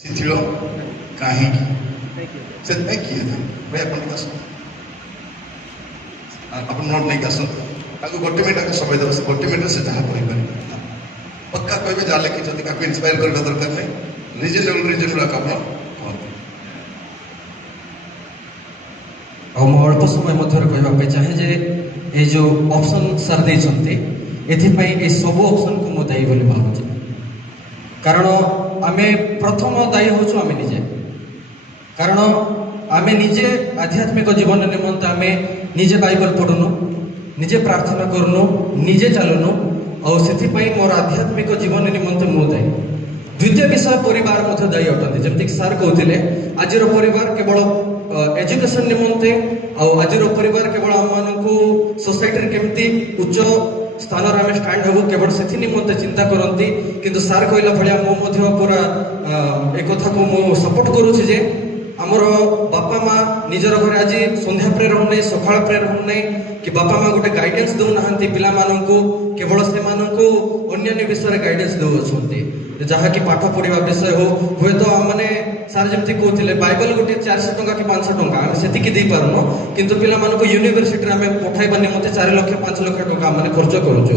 ଶିଥିଳ କାହିଁକି ସେଥିପାଇଁ କିଏ ଭାଇ ଆପଣ ଟିକେ ଆସନ୍ତୁ ଆପଣ ନୋଟ୍ ନେଇକି ଆସନ୍ତୁ ତାଙ୍କୁ ଗୋଟେ ମିନିଟ୍ ଆଗ ସମୟ ଦେବ ସେ ଗୋଟେ ମିନିଟ୍ରେ ସେ ଯାହା କହିପାରିବେ ପକ୍କା କହିବେ ଯାହା ଲେଖିଛନ୍ତି କାହାକୁ ଇନ୍ସପାୟାର କରିବା ଦରକାର ନାହିଁ ରିଜନେବଲ୍ ଆପଣ କୁହନ୍ତୁ। ଆଉ ମୁଁ ଅଳ୍ପ ସମୟ ମଧ୍ୟରେ କହିବା ପାଇଁ ଚାହେଁ ଯେ ଏଇ ଯେଉଁ ଅପସନ୍ ସାର୍ ଦେଇଛନ୍ତି ଏଥିପାଇଁ ଏ ସବୁ ଅପସନ୍କୁ ମୁଁ ଦାୟୀ ବୋଲି ଭାବୁଛି। କାରଣ ଆମେ ପ୍ରଥମ ଦାୟୀ ହେଉଛୁ ଆମେ ନିଜେ। କାରଣ ଆମେ ନିଜେ ଆଧ୍ୟାତ୍ମିକ ଜୀବନ ନିମନ୍ତେ ଆମେ ନିଜେ ବାଇବଲ ପଢ଼ୁନୁ, ନିଜେ ପ୍ରାର୍ଥନା କରୁନୁ, ନିଜେ ଚାଲୁନୁ, ଆଉ ସେଥିପାଇଁ ମୋର ଆଧ୍ୟାତ୍ମିକ ଜୀବନ ନିମନ୍ତେ ମୁଁ ଦାୟୀ। ଦ୍ୱିତୀୟ ବିଷୟ ପରିବାର ମଧ୍ୟ ଦାୟୀ ଅଟନ୍ତି। ଯେମିତିକି ସାର୍ କହୁଥିଲେ ଆଜିର ପରିବାର କେବଳ ଏଜୁକେସନ୍ ନିମନ୍ତେ ଆଉ ଆଜିର ପରିବାର କେବଳ ଆମମାନଙ୍କୁ ସୋସାଇଟିରେ କେମିତି ଉଚ୍ଚ ସ୍ଥାନରେ ଆମେ ଷ୍ଟାଣ୍ଡ ହେବୁ କେବଳ ସେଥି ନିମନ୍ତେ ଚିନ୍ତା କରନ୍ତି। କିନ୍ତୁ ସାର୍ କହିଲା ଭଳିଆ ମୁଁ ମଧ୍ୟ ପୁରା ଏ କଥାକୁ ମୁଁ ସପୋର୍ଟ କରୁଛି ଯେ ଆମର ବାପା ମା ନିଜର ଘରେ ଆଜି ସନ୍ଧ୍ୟା ପ୍ରେୟର ହେଉନାହିଁ, ସକାଳ ପ୍ରେୟର ହେଉନାହିଁ କି ବାପା ମା ଗୋଟେ ଗାଇଡେନ୍ସ ଦେଉନାହାନ୍ତି ପିଲାମାନଙ୍କୁ, କେବଳ ସେମାନଙ୍କୁ ଅନ୍ୟାନ୍ୟ ବିଷୟରେ ଗାଇଡେନ୍ସ ଦେଉଅଛନ୍ତି। ଯାହାକି ପାଠ ପଢ଼ିବା ବିଷୟ ହଉ, ହୁଏତ ମାନେ ସାର୍ ଯେମିତି କହୁଥିଲେ ବାଇବଲ ଗୋଟେ 400 ଟଙ୍କା କି 500 ଟଙ୍କା ଆମେ ସେତିକି ଦେଇପାରୁନୁ, କିନ୍ତୁ ପିଲାମାନଙ୍କୁ ୟୁନିଭର୍ସିଟିରେ ଆମେ ପଠାଇବା ନିମନ୍ତେ 4 ଲକ୍ଷ 5 ଲକ୍ଷ ଟଙ୍କା ଆମେ ଖର୍ଚ୍ଚ କରୁଛୁ।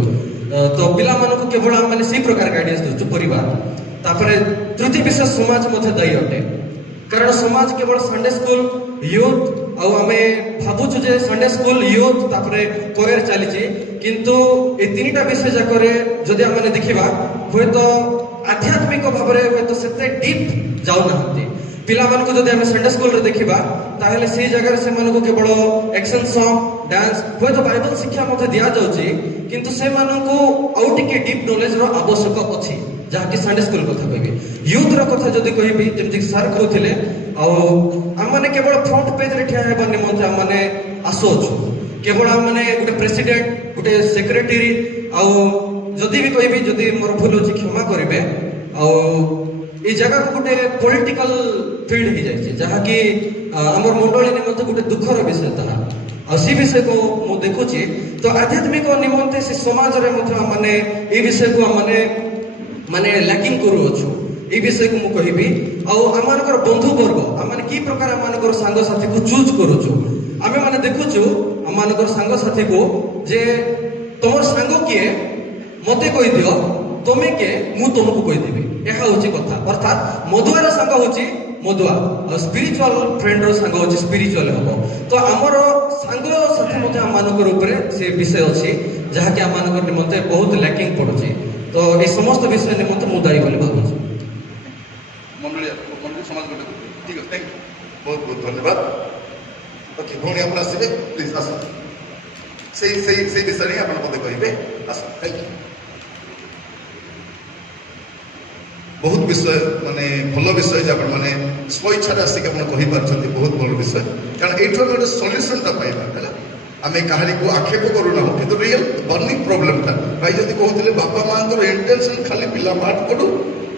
ତ ପିଲାମାନଙ୍କୁ କେବଳ ଆମେ ସେଇ ପ୍ରକାର ଗାଇଡେନ୍ସ ଦେଉଛୁ ପରିବାର। ତାପରେ ତୃତୀୟ ବିଷୟ ସମାଜ ମଧ୍ୟ ଦାୟୀ ଅଟେ। କାରଣ ସମାଜ କେବଳ ସଣ୍ଡେ ସ୍କୁଲ, ୟୁଥ୍ ଆଉ ଆମେ ଭାବୁଛୁ ଯେ ସଣ୍ଡେ ସ୍କୁଲ, ୟୁଥ୍ ତାପରେ କୋୟର ଚାଲିଛି, କିନ୍ତୁ ଏ ତିନିଟା ବିଷୟ ଯାକରେ ଯଦି ଆମେ ଦେଖିବା ହୁଏତ ଆଧ୍ୟାତ୍ମିକ ଭାବରେ ହୁଏତ ସେତେ ଡିପ୍ ଯାଉନାହାନ୍ତି। ପିଲାମାନଙ୍କୁ ଯଦି ଆମେ ସଣ୍ଡେ ସ୍କୁଲରେ ଦେଖିବା ତାହେଲେ ସେଇ ଜାଗାରେ ସେମାନଙ୍କୁ କେବଳ ଏକ୍ସନ୍ ସଙ୍ଗ, ଡ୍ୟାନ୍ସ, ହୁଏତ ବାଇବଲ ଶିକ୍ଷା ମଧ୍ୟ ଦିଆଯାଉଛି, କିନ୍ତୁ ସେମାନଙ୍କୁ ଆଉ ଟିକେ ଡିପ୍ ନଲେଜର ଆବଶ୍ୟକ ଅଛି, ଯାହାକି ସଣ୍ଡେ ସ୍କୁଲ କଥା କହିବି। ୟୁଥର କଥା ଯଦି କହିବି ଯେମିତି ସାର୍ କହୁଥିଲେ, ଆଉ ଆମମାନେ କେବଳ ଫ୍ରଣ୍ଟ ପେଜରେ ଠିଆ ହେବା ନିମନ୍ତେ ଆମମାନେ ଆସୁଅଛୁ। କେବଳ ଆମମାନେ ଗୋଟେ ପ୍ରେସିଡେଣ୍ଟ, ଗୋଟେ ସେକ୍ରେଟାରୀ, ଆଉ ଯଦି ବି କହିବି, ଯଦି ମୋର ଭୁଲ ଅଛି କ୍ଷମା କରିବେ, ଆଉ এই ଜାଗାକୁ ଗୋଟେ ପଲିଟିକାଲ ଫିଲ୍ଡ ହେଇଯାଇଛି, ଯାହାକି ଆମର ମଣ୍ଡଳୀ ନିମନ୍ତେ ଗୋଟେ ଦୁଃଖର ବିଷୟ ତାହା। ଆଉ ସେ ବିଷୟକୁ ମୁଁ ଦେଖୁଛି ତ ଆଧ୍ୟାତ୍ମିକ ନିମନ୍ତେ ସେ ସମାଜରେ ମଧ୍ୟ ମାନେ এই ବିଷୟକୁ ମାନେ ଲ୍ୟାକିଂ କରୁଅଛୁ। এই ବିଷୟକୁ ମୁଁ କହିବି। ଆଉ ଆମମାନଙ୍କର ବନ୍ଧୁବର୍ଗ ଆମେ କି ପ୍ରକାର ଆମମାନଙ୍କର ସାଙ୍ଗସାଥୀକୁ ଚୁଜ୍ କରୁଛୁ। ଆମେ ମାନେ ଦେଖୁଛୁ ଆମମାନଙ୍କର ସାଙ୍ଗସାଥୀକୁ ଯେ ତମର ସାଙ୍ଗ କିଏ ମତେ କହିଦିଅ, ତମେ କିଏ ମୁଁ ତମକୁ କହିଦେବି, ଏହା ହଉଛି କଥା। ଅର୍ଥାତ୍ ମଦୁଆର ସାଙ୍ଗ ହଉଛି ମଦୁଆ, ଆଉ ସ୍ପିରିଚୁଆଲ ଫ୍ରେଣ୍ଡର ସାଙ୍ଗ ହଉଛି ସ୍ପିରିଚୁଆଲ ହବ। ତ ଆମର ସାଙ୍ଗ ସାଥୀ ମଧ୍ୟ ଆମମାନଙ୍କର ଉପରେ ସେ ବିଷୟ ଅଛି, ଯାହାକି ଆମମାନଙ୍କର ନିମନ୍ତେ ବହୁତ ଲ୍ୟାକିଂ ପଡୁଛି। ତ এই ସମସ୍ତ ବିଷୟ ନିମନ୍ତେ ମୁଁ ଦାୟୀ ବୋଲି ଭାବୁଛି। ମଣ୍ଡଳୀ ସମାଜ ଗୋଟେ ଠିକ୍ ଅଛି, ଥ୍ୟାଙ୍କ ୟୁ, ବହୁତ ବହୁତ ଧନ୍ୟବାଦ। ଓକେ ଭଉଣୀ ଆପଣ ଆସିବେ ପ୍ଲିଜ୍, ଆସନ୍ତୁ। ସେଇ ବିଷୟରେ ହିଁ ଆପଣ ମୋତେ କହିବେ, ଆସନ୍ତୁ। Thank you. ବହୁତ ବିଷୟ ମାନେ ଭଲ ବିଷୟ ଯେ ଆପଣ ମାନେ ସ୍ୱଇଚ୍ଛାରେ ଆସିକି ଆପଣ କହିପାରୁଛନ୍ତି, ବହୁତ ଭଲ ବିଷୟ। କାରଣ ଏଇଠୁ ଆମେ ଗୋଟେ ସଲ୍ୟୁସନଟା ପାଇବା ହେଲା। ଆମେ କାହାରିକୁ ଆକ୍ଷେପ କରୁନାହୁଁ, କିନ୍ତୁ ରିଏଲ ବର୍ଣ୍ଣିଂ ପ୍ରୋବ୍ଲେମଟା ଭାଇ ଯଦି କହୁଥିଲେ ବାପା ମାଙ୍କର ଇଣ୍ଟେନସନ ଖାଲି ପିଲା ପାଠ ପଢୁ,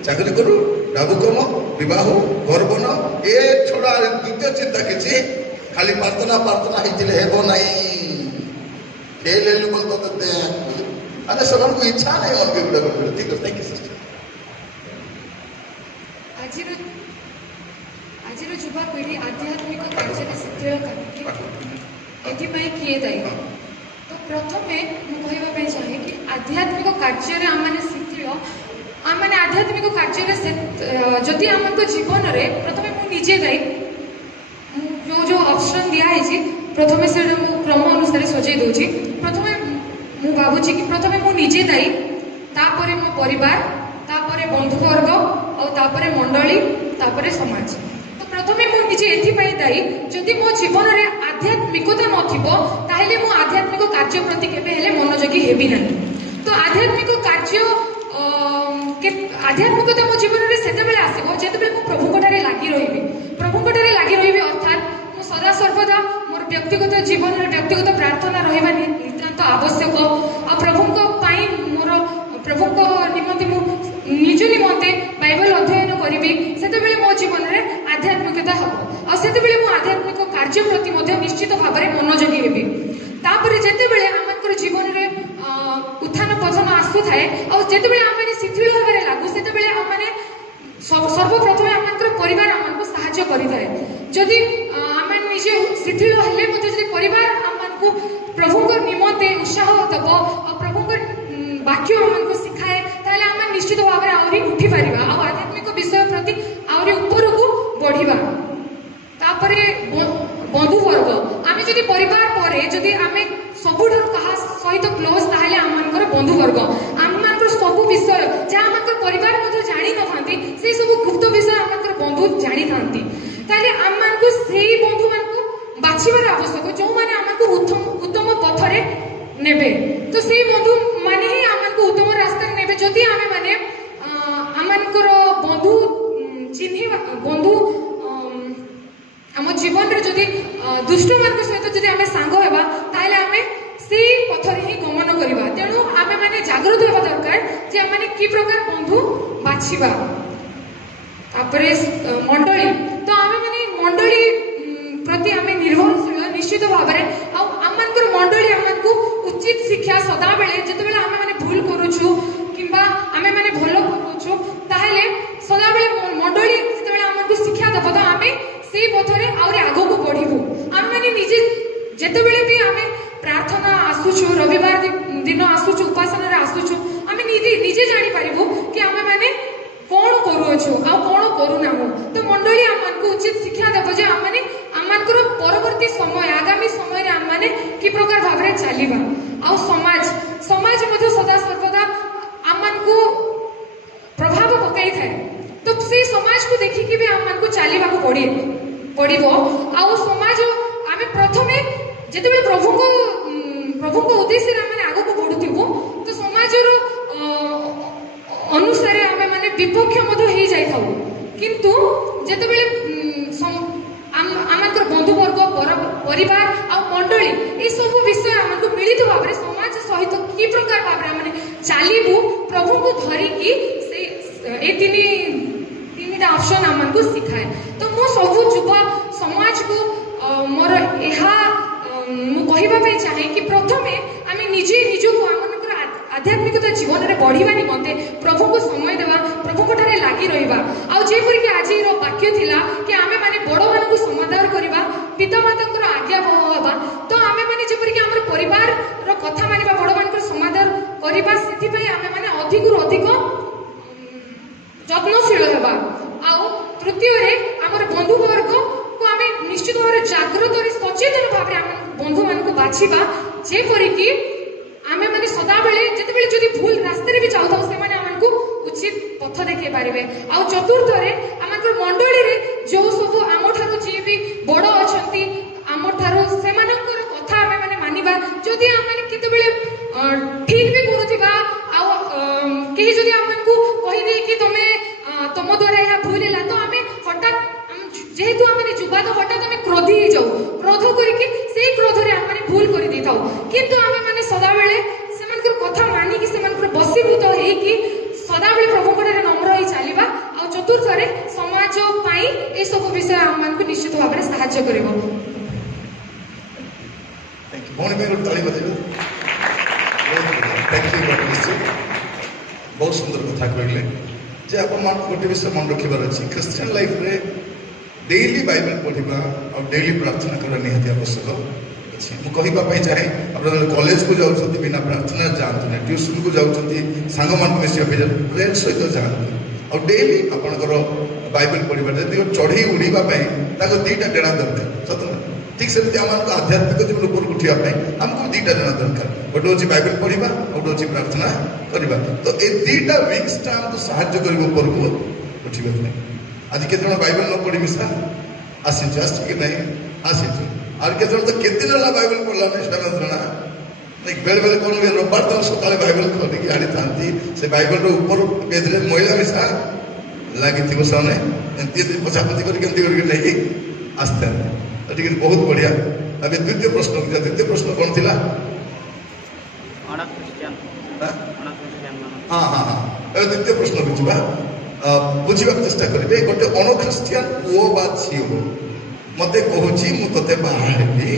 ଚାକିରି କରୁ, ଡାବୁ କମ, ବିବାହ, ଘର ବନ, ଏ ଛଡା ଦ୍ୱିତୀୟ ଚିନ୍ତା କିଛି ଖାଲି ପ୍ରାର୍ଥନା ହେଇଥିଲେ ହେବ ନାହିଁ। ଫେଲ ହେଲୁ ବୋଲି ତତେ ମାନେ ସେମାନଙ୍କୁ ଇଚ୍ଛା ନାହିଁ ଅନେକ ଗୁଡାକ। ଠିକ ଅଛି, ଥ୍ୟାଙ୍କ ୟୁ ସିଷ୍ଟର। ଆଜିର ଯୁବାପିଢ଼ି ଆଧ୍ୟାତ୍ମିକ କାର୍ଯ୍ୟରେ ଶିଥିଳ କାହିଁକି, ଏଥିପାଇଁ କିଏ ଦାୟୀ? ତ ପ୍ରଥମେ ମୁଁ କହିବା ପାଇଁ ଚାହେଁ କି ଆଧ୍ୟାତ୍ମିକ କାର୍ଯ୍ୟରେ ଆମମାନେ ଶିଥିଳ, ଆମମାନେ ଆଧ୍ୟାତ୍ମିକ କାର୍ଯ୍ୟରେ ଯଦି ଆମଙ୍କ ଜୀବନରେ ପ୍ରଥମେ ମୁଁ ନିଜେ ଦାୟୀ। ଯୋଉ ଅପସନ୍ ଦିଆହେଇଛି ପ୍ରଥମେ ସେଇଟା ମୁଁ କ୍ରମ ଅନୁସାରେ ସଜେଇ ଦେଉଛି। ପ୍ରଥମେ ମୁଁ ଭାବୁଛି କି ପ୍ରଥମେ ମୁଁ ନିଜେ ଦାୟୀ, ତାପରେ ମୋ ପରିବାର, ତାପରେ ବନ୍ଧୁବର୍ଗ, ଆଉ ତାପରେ ମଣ୍ଡଳୀ, ତାପରେ ସମାଜ। ତ ପ୍ରଥମେ ମୁଁ ନିଜେ ଏଥିପାଇଁ ଦାୟୀ, ଯଦି ମୋ ଜୀବନରେ ଆଧ୍ୟାତ୍ମିକତା ନଥିବ ତାହେଲେ ମୁଁ ଆଧ୍ୟାତ୍ମିକ କାର୍ଯ୍ୟ ପ୍ରତି କେବେ ହେଲେ ମନୋଯୋଗୀ ହେବି ନାହିଁ। ତ ଆଧ୍ୟାତ୍ମିକତା ମୋ ଜୀବନରେ ସେତେବେଳେ ଆସିବ ଯେତେବେଳେ ମୁଁ ପ୍ରଭୁଙ୍କଠାରେ ଲାଗି ରହିବି। ପ୍ରଭୁଙ୍କଠାରେ ଲାଗି ରହିବି ଅର୍ଥାତ୍ ମୁଁ ସଦାସର୍ବଦା ମୋର ବ୍ୟକ୍ତିଗତ ଜୀବନରେ ବ୍ୟକ୍ତିଗତ ପ୍ରାର୍ଥନା ରହିବା ନିତାନ୍ତ ଆବଶ୍ୟକ। ଆଉ ପ୍ରଭୁଙ୍କ ପାଇଁ ପ୍ରଭୁଙ୍କ ନିମନ୍ତେ ମୁଁ ନିଜ ନିମନ୍ତେ ବାଇବଲ ଅଧ୍ୟୟନ କରିବି। ସେତେବେଳେ ମୋ ଜୀବନରେ ଆଧ୍ୟାତ୍ମିକତା ହେବ, ଆଉ ସେତେବେଳେ ମୁଁ ଆଧ୍ୟାତ୍ମିକ କାର୍ଯ୍ୟ ପ୍ରତି ମଧ୍ୟ ନିଶ୍ଚିତ ଭାବରେ ମନୋଯୋଗୀ ହେବି। ତାପରେ ଯେତେବେଳେ ଆମଙ୍କର ଜୀବନରେ ଉତ୍ଥାନ ପତନ ଆସୁଥାଏ, ଆଉ ଯେତେବେଳେ ଆମେ ଶିଥିଳ ଭାବରେ ଲାଗୁ, ସେତେବେଳେ ଆମେ ସର୍ବପ୍ରଥମେ ଆମେ परिवार आमको साहाय्य करिଥାଏ जदि आमे निजे शिथिल हेले मते जदि परिवार आमको प्रभु को निमंते उत्साह दब और प्रभु को वाक्य आमको सिखाए ताले आमे निश्चित भाव में आउरी उठी परिबा आ आध्यात्मिक विषय प्रति आउरी ऊपर को बढ़िबा तापरे बंधु वर्ग आमे जदि परिवार परे जदि आमे सबुठर कहा सहित क्लोज ताले आमनकर बंधु वर्ग आमनकर सब विषय जे आमनकर परिवार मते जानि न थांती से सब गुप्त विषय आमनकर बंधु जानि थांती ताले आमनको सेही बंधु मानको बाछिबार आवश्यक जो माने आमनको उत्तम पथरे नेबे तो सेही बंधु माने ही आमनको उत्तम रास्ता नेबे जदि आमे माने आमनकर बंधु चिन्हि बंधु आम जीवन रे जदि दुष्ट मार्ग सहित जदि आमे सांग हेबा ताले आमे से पथरे ही गमन करबा तेणु आमे माने जागृत हेबा दरकार जे आमे की प्रकार बंधु बाछिबा तापरे मंडली तो आमे माने मंडली प्रति आमे निर्भरशील निश्चित भाव में आमनकर मंडली आमको उचित शिक्षा सदा बेले जते बेले आमे माने भूल करूछु किंबा आमे माने भलो करूछु ताहेले सदा बेले मंडली जते बेले आमको शिक्षा दब तो आमे से पथरे आउरी आगो को बढ़िबु आमे माने निजे जते बेले भी आमे प्रार्थना आसुछु रविवार दिन आसुछु उपासना रे आसुछु आमे निजे जानि पारिबु कि आमे माने कोन करूछु आ कोन करू नामु तो मंडली आमनको उचित शिक्षा देबो जे आमे आमनकर परवर्ती समय आगामी समय रे आमे कि प्रकार भाव रे चलीबा आ समाज मध्ये सदा सर्वदा आमनको प्रभाव पकाई थाए तो से समाज को देखि कि भी आमनको चलीबा को पड़िबो आ समाज आमे प्रथमे जते बेले प्रभु को उद्देश्य रे आमे आगो को बढ़ुथिबो तो समाज रो अनुसार आमे माने विपक्ष मध्ये हे जाय थाउ किंतु जते बेले आमनकर बंधु वर्ग परिवार आ मंडली ए सब विषय आमको मिलित भाव रे समाज सहित की प्रकार भाव रे माने चालिबु प्रभु को धरि की से ए तीनटा ऑप्शन आमको सिखाए तो मो सब युवा समाज को मोर एहा मु कहिबा पे चाहे कि प्रथमे आमे निजे निजको आमनकर आध्यात्मिकता जीवन रे बढ़िबा निमंते प्रभु को समय देबा प्रभु को ठारे लागि रहिबा आ जे परि कि आज रो वाक्य थिला कि आमे माने बड़ मान को समादर करिबा पिता माताकर आज्ञा होबा तो आमे माने जे परि कि हमर परिवार रो कथा मानिबा बड़ मान को समादर करिबा सेति पई आमे माने अधिक रु अधिक যত্নশীল হেবা আও তৃতীয় রে আমার বন্ধু বর্গ को आमे निश्चित भाव में जागृत और सचेतन भाव में बंधु मान को बाछिबा जे परि कि आमे माने सदा बेले जते बेले जदी भूल रास्ते रे भी जाउ थाउ से माने हमनको उचित पथ देखे पारिबे आ चतुर्थ रे हमर मंडली रे जो सब आमो ठारो जे भी बड़ अछंती आमो ठारो से मानकर कथा आमे माने मानिबा जदी आमे केते बेले ठीक भी करूथिबा आ केही जदी हमनको कहि दे कि तमे तम द्वारा या भूल हैला तो आमे हठात जेहेतु आमे जुबा तो हठात आमे क्रोधी ही जाऊ क्रोध करिके सेही क्रोध रे आमे भूल करि दै थाउ किंतु आमे माने सदा बेले सेमानकर कथा मानि कि सेमानकर बसीभूत हेई कि सदा बेले प्रभु को नम्र होई चलीबा आ चतुर्थ रे समाज पाई ए सब विषय आम को निश्चित भाव में सहायता करिवो थैंक यू मोनी में ताली बजाइबो थैंक यू बहुत सुंदर कथा कहले जे आप मान गोटे विषय मन रखिबार अछि क्रिश्चियन लाइफ रे डेली बाइबल पढ़ा और डेली प्रार्थना करना निहाती आवश्यक अच्छे मुझे कहवाई चाहे आप कॉलेज को जाऊँ बिना प्रार्थना जातु ट्यूशन को जाऊँगी सांग मान मिसा फ्रेंड सहित जातु और डेली आपंकर बाइबल पढ़ा जब चढ़ई उड़ापी दुईटा डेणा दरकार सत ठीक सेमती आम आध्यात्मिक जीवन ऊपर उठापी आमको दुईटा डेणा दरकार गोटे हूँ बाइबल पढ़ा गोटे हूँ प्रार्थना करवा तो ये दुईटा विंग्सटा आमको साहय कर ऊपर को उठा आज केत बाइबल न पढ़ी मिसा आसी कि नहीं आसी और केत तो केते दिन बाइबल पढ़ला नहीं जना बेले बेले कौन रविवार दिन सका बाइबल खोलिकी आनी था से बाइबल ऊपर पेज में महिला मिसा लगी से पचापति करके नहीं आसते टे बहुत बढ़िया अभी द्वितीय प्रश्न कौन थी हाँ हाँ हाँ द्वितीय प्रश्न बुझा बुझा चेष्टा करेंगे गोटे अणख्रिस्टियान पुओ बा झील मत कहूँ मुझे बाहरी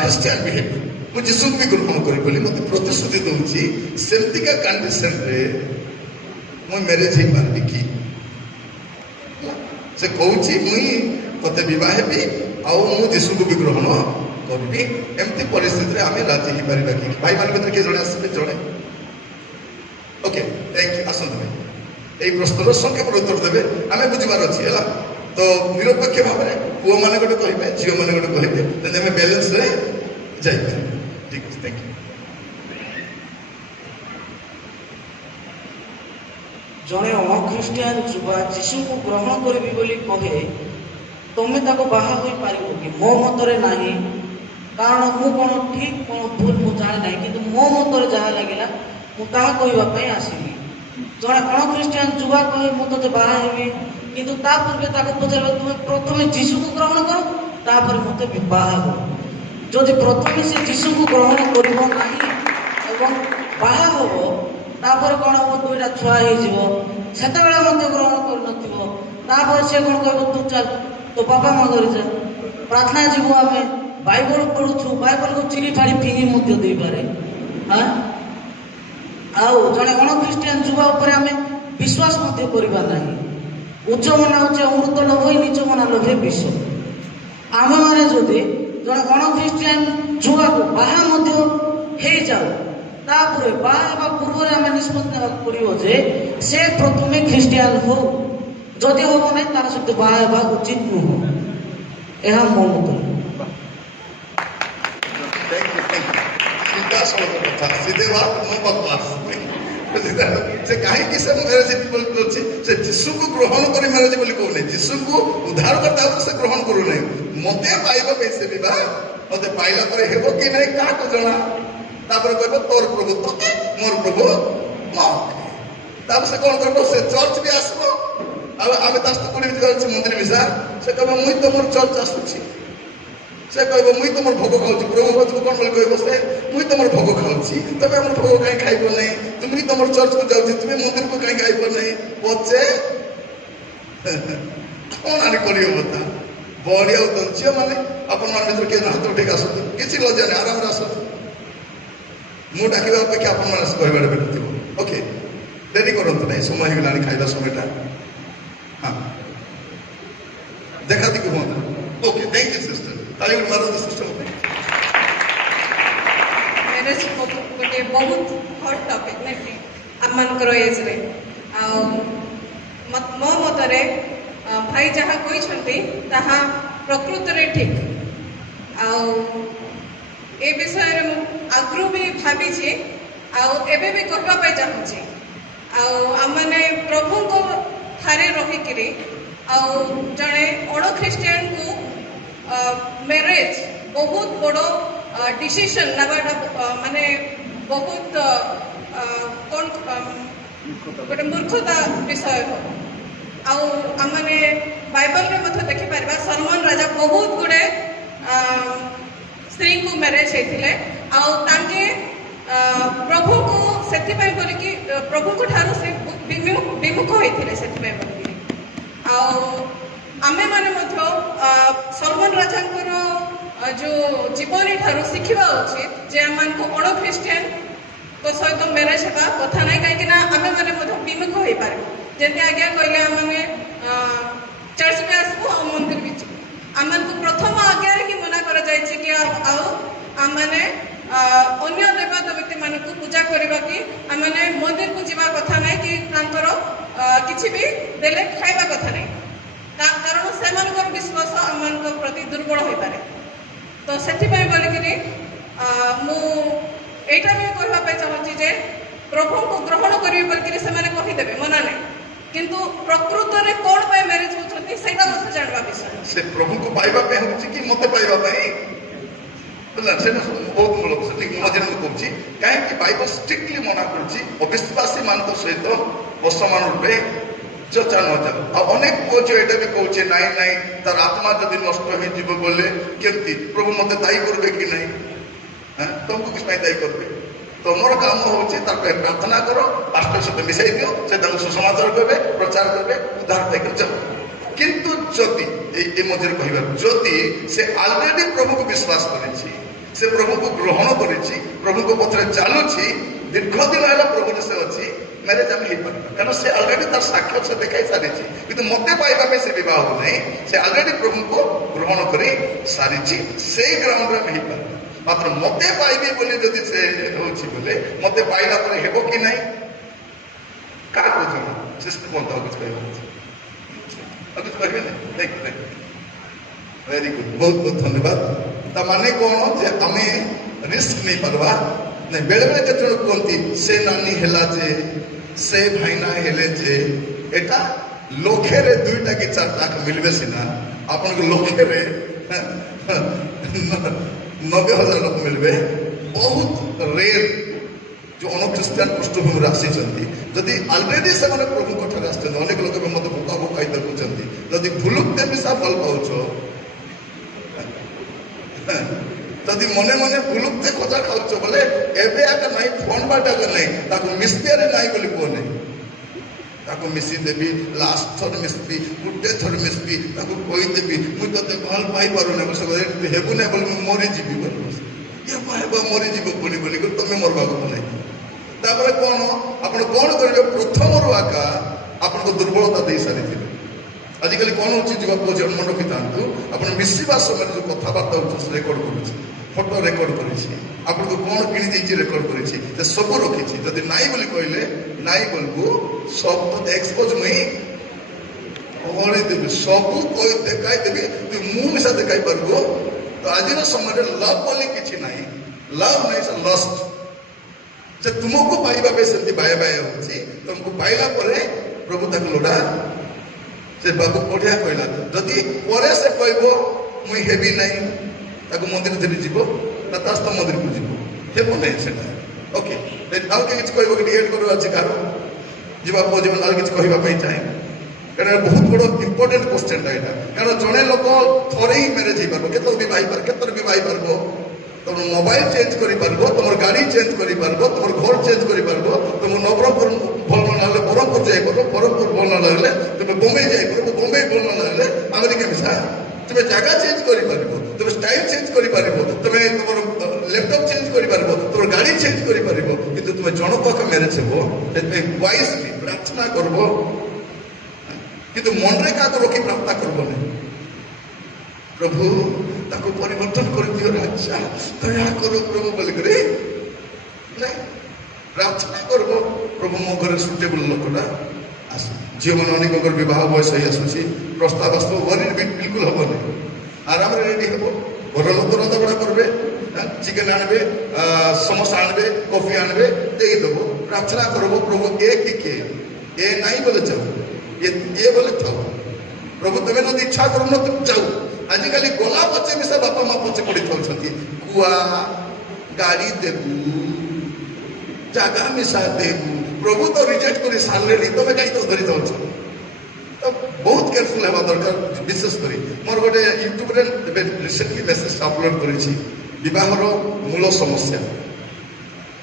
ख्रिस्टियान भी हेबी मुझे जीसु भी ग्रहण करी मत प्रतिश्रुति दूसरी सेमतिका कंडीशन रे मु मैरेज हो पारि कि से कौची मुई तते विवाह हेबी आउ मु जीशु को भी ग्रहण करबी एमती परिस्थिति आम राजी हो पारिबा कि भाई मान भीतर किए जड़े आसबे जड़े ओके थैंक यू आसतु भाई এই প্রশ্নর সংক্ষেপে উত্তর দেবে আমি বুঝবার অছি হলা তো নিরপেক্ষ ভাবে পুଅ মানে গোটে কহিবে ঝিও মানে গোটে কহিবে তেনে আমি ব্যালেন্স রে যাই ঠিক আছে থ্যাংক ইউ ଜଣେ ଅଣଖ୍ରୀଷ୍ଟିଆନ ଯୁବା ଯୀଶୁଙ୍କୁ ଗ୍ରହଣ କରିବି ବୋଲି କହେ ତମେ ତାକୁ ବାହା ହୋଇପାରିବ କି ମୋ ମତରେ ନାହିଁ କାରଣ ମୁଁ କ'ଣ ଠିକ୍ କ'ଣ ଭୁଲ ମୁଁ ଜାଣି ନାହିଁ କିନ୍ତୁ ମୋ ମତରେ ଯାହା ଲାଗିଲା ମୁଁ ତାହା କହିବା ପାଇଁ ଆସିଲି ଜଣେ ଅଣଖ୍ରୀଷ୍ଟିଆନ ଯୁବା କହେ ମୁଁ ତୋତେ ବାହା ହେବି କିନ୍ତୁ ତା ପୂର୍ବେ ତାକୁ ପଚାରିବ ତୁମେ ପ୍ରଥମେ ଯୀଶୁକୁ ଗ୍ରହଣ କର ତାପରେ ମୋତେ ବାହା ହେବ ଯଦି ପ୍ରଥମେ ସେ ଯୀଶୁକୁ ଗ୍ରହଣ କରିବ ନାହିଁ ଏବଂ ବାହା ହେବ ତାପରେ କ'ଣ ହେବ ଦୁଇଟା ଛୁଆ ହେଇଯିବ ସେତେବେଳେ ମଧ୍ୟ ଗ୍ରହଣ କରିନଥିବ ତାପରେ ସେ କ'ଣ କହିବ ତୁ ଚାଲ ତୋ ବାପା ମା ଘରେ ଯା ପ୍ରାର୍ଥନା ଯିବୁ ଆମେ ବାଇବଲ ପଢୁଛୁ ବାଇବଲକୁ ଚିରି ଫାଡ଼ି ଫିଙ୍ଗି ମଧ୍ୟ ଦେଇପାରେ ହଁ ଆଉ ଜଣେ ଅଣଖ୍ରୀଷ୍ଟିଆନ ଯୁବା ଉପରେ ଆମେ ବିଶ୍ୱାସ ମଧ୍ୟ କରିବା ନାହିଁ ଉଚ୍ଚ ମନା ହେଉଛି ଅମୃତ ଲୋଭ ନିଚ ମନା ଲୋଭେ ବିଷ ଆମେମାନେ ଯଦି ଜଣେ ଅଣଖ୍ରୀଷ୍ଟିଆନ ଯୁବାକୁ ବାହା ମଧ୍ୟ ହେଇଯାଉ ତାପରେ ବାହା ହେବା ପୂର୍ବରେ ଆମେ ନିଷ୍ପତ୍ତି ନେବାକୁ ପଡ଼ିବ ଯେ ସେ ପ୍ରଥମେ ଖ୍ରୀଷ୍ଟିଆନ ହଉ ଯଦି ହବ ନାହିଁ ତାର ସହିତ ବାହା ହେବା ଉଚିତ ନୁହଁ ଏହା ମୋ ମତରେ सीधे बात नो बकवास से कहीं से मैरेज बोलছি से जीशु को ग्रहण करी मैरेज बोली कहू नहीं जीशु को उद्धार करता से ग्रहण करू नहीं मते पाइबा पैसे भी बा मते पाइला पर हेबो कि नहीं का को जणा तापर कहबो तोर प्रभु तोते मोर प्रभु मते तापर से कोन करबो से चर्च भी आसबो अब आमे तास्त कोडी भी जाउछि मंदिर विसा से कहबो मुई तो मोर चर्च आसुछि से कहबो मुई तो मोर भोग खाउछि प्रभु भोग कोन बोल कहबो से मुई तो मोर भोग खाउछि तबे हमर भोग काई खाइबो नहीं तुम तो मोर चर्च को जाउछि तुम मंदिर को काई खाइबो नहीं पछे कोन आनी करियो बता बढिया उतंचियो माने अपन मान भीतर के हाथ उठे आसु किछि लज्जा नहीं आराम रे आसु मु डाकिबा अपेक्षा अपन मान से कहबारे बेठथिबो ओके देरी करंतु नहीं समय ही गलानी खाइबा समयटा हां देखा दिखो ओके थैंक यू सिस्टर ताली मारो द सिस्टर मैरिज गोटे बहुत हट टॉपिक नहीं आमर एज रे मो मतरे भाई जहाँ कहते प्रकृत रे ठीक ए विषय आगु भी भावी एबे भी करने चाहूँगी आमने प्रभु को ठारे रहीकि जड़े अण ख्रीस्टियन को मैरेज बहुत बड़ डिसीजन नवाटा माने बहुत कौन गोटे मूर्खता विषय हो आमने बाइबल रे मत देखि परबा सलमान राजा बहुत गुड़े स्त्री को मैरेज होते प्रभु को से बोलिकी प्रभु को ठारू से विमुख होते से बोलिकी आमे माने सलमान राजा जो जीवन ठारू शिखा उचित जे आम को अण ख्रीस्टियन सहित मैरेज होगा कथा ना कहीं आमे माने विमुख हो पार जमी आज्ञा कहले आमने चर्च में आसबू आ मंदिर भी आम को प्रथम आज्ञा ही मना कर आमने अन्य देवा देवती मान को पूजा करवा कि आमने मंदिर को जीवा कथा ना कि किसी भी देले खाइबा कथा नहीं कारण से विश्वास आम प्रति दुर्बल हो पारे तो से बोलिकी मुझा भी कहवाई चाहूँगी जे प्रभु को ग्रहण करी बोलिकी से कहीदेवे मना नहीं किंतु प्रकृत में कौन पे मैरिज होती से जानवा विषय से प्रभु को पाइबा पे होची कि मते पाइबा पे बुझला से बहुत मूलक से ठीक मजे में कहूची काहे कि बाइबल स्ट्रिक्टली मना करची अविश्वासी मान तो सहित वर्तमान रूपे चर्चा न जाओ आ अनेक कोच एटा भी कहूचे नाही नाही तार आत्मा जदि नष्ट हो जीव बोले केमती प्रभु मते दायी करबे कि नहीं हां तुमको किस पे दायी करबे तो मोर काम होचे तार पे प्रार्थना करो पास्टर से मिसाई दियो से ताको सुसमाचार करबे प्रचार करबे उद्धार पाई कर चलो किंतु जदि ए मजे कहबा जदि से ऑलरेडी प्रभु को विश्वास करेछि से प्रभु को ग्रहण करेछि प्रभु को पथरे चालुछि दीर्घ दिन है प्रभु से अच्छी ମ୍ୟାରେଜ ଆମେ ହେଇପାରିବା, କାରଣ ସେ ଅଲରେଡି ତାର ସାକ୍ଷାତ ସେ ଦେଖାଇ ସାରିଛି। କିନ୍ତୁ ମତେ ପାଇବା ପାଇଁ ସେ ବିବାହ ହଉନାହିଁ, ସେ ଅଲରେଡି ପ୍ରଭୁଙ୍କୁ ଗ୍ରହଣ କରି ସାରିଛି। ସେଇ ଗ୍ରାଉଣ୍ଡରେ ଆମେ ହେଇପାରିବା। ମାତ୍ର ମତେ ପାଇବି ବୋଲି ଯଦି ସେ ହଉଛି ବୋଲେ ମତେ ପାଇଲା ପରେ ହେବ କି ନାହିଁ କାହାକୁ ଜଣା। ଶିଶୁ ବନ୍ଧ ଆଉ କିଛି କହିବ, ଆଉ କିଛି କହିବେ ନାହିଁ। ଭେରି ଗୁଡ୍, ବହୁତ ବହୁତ ଧନ୍ୟବାଦ। ତା ମାନେ କଣ ଯେ ଆମେ ରିସ୍କ ନେଇ ପାରବା ନାଇଁ। ବେଳେ ବେଳେ କେତେ ଜଣ କୁହନ୍ତି ସେ ନାନୀ ହେଲା ଯେ, ସେ ଭାଇନା ହେଲେ ଯେ, ଏଟା ଲକ୍ଷରେ 2ଟା କି 4ଟା ମିଳିବେ ସିନା, ଆପଣଙ୍କୁ ଲକ୍ଷରେ 90,000 ଲୋକ ମିଳିବେ। ବହୁତ ରେର୍ जो अनख्रिस्टियान पृष्ठभूमि आसी जदि अलरेडी से प्रभु ठारे आस अनेक लोक मत भोका भोकाई देखुंत जदि भुलुकते मिशा भल पाच जदि मने मने भुलुकते खजा खाऊच बोले एबे आका नहीं फोन बाटा नहीं मिस्पियारे नहीं बोली कह नहीं मिसी देवी लास्ट थर मिसपी गोटे थर मिसपी कहीदेवी मुझे ते भल पाई पारूना हेबू ना बोले मरीजी मरीजी पुणी बोल तुम मरवा नहीं। तापर कौन आप कौन करेंगे प्रथम आका आपको दुर्बलता दे सारी आजिकल कौन हो युवक जन्म रखी था आप मिसवा समय जो कथबार्ता हो रेकर्ड कर फोटो रेकर्ड कर कौन कि रेकर्ड कर सब रखी जदि नाई बोली कहले नाई बोलू सब तो एक्सपोज मुई देवी सब देखाईदेवी तु मुँह मिशा देखाई पार्बो। तो आज समय लव बोली किसी ना लव नहीं से लस्ट से तुमको पाइबा से बाय बाय होची तुमको पाइला परे प्रभु तक लोड़ा से बाबू बढ़िया कहला जदि परे से कहबो मुई हेबी नहीं ताको मंदिर धरी जीवो तास्त मंदिर को जीवो हेबो नहीं सेटा ओके आउ के किछ कहबो कि एड करो अछि कार जीवा को जीवन आउ किछ कहबा पई चाहे कारण बहुत बड़ इंपोर्टेंट क्वेश्चन एटा कारण जने लोक थोड़े ही मैरिज ही पारबो केतो भी भाई पर केतर भी भाई पारबो तुम मोबाइल चेंज करि पारबो तुम गाड़ी चेंज करि पारबो तुम घर चेंज करि पारबो तुम नवरंगपुर भल न लागले बरहमपुर जाय पारबो बरहमपुर भल न लागले तुम बॉम्बे जाय पारबो बॉम्बे भल न लागले अमेरिका मिसा तुम जगह चेंज करि पारबो तुम स्टाइल चेंज करि पारबो तुम तुम लैपटॉप चेंज करि पारबो तुम गाड़ी चेंज करि पारबो किंतु तुम जनक मैरिज हेबो एते वाइसली प्रार्थना करबो किंतु मन रे का रखी प्रार्थना करबो नहीं प्रभु ताको परिवर्तन कर दियो राजा दया करो प्रभु बोल करे नहीं प्रार्थना करबो प्रभु मो घर सुटेबल लोकटा आस झील मन अनेक बह बयस ही आसूसी प्रस्ताव आसो वरी बिल्कुल हम नहीं आराम रेडी हे घर लोक रंधाबढ़ा करेंगे चिकेन आणबे समोसा आणबे कॉफी आणबे देदेव प्रार्थना करबो प्रभु एक ही के ए नहीं बोले जाओ ये बोले था प्रभु तुम्हें जब इच्छा करो न तुम जाओ आजिकल गला पचे मिशा बापा माँ पचे पड़ी था कुआ गाड़ी देबू जगह मिशा देबू प्रभु तो रिजेक्ट कर सारे तुम कहीं तो धरी था तो बहुत केयरफुल हवा दरकार विशेष कर मोर गोटे यूट्यूब रिसेंटली मेसेज अपलोड कर मूल समस्या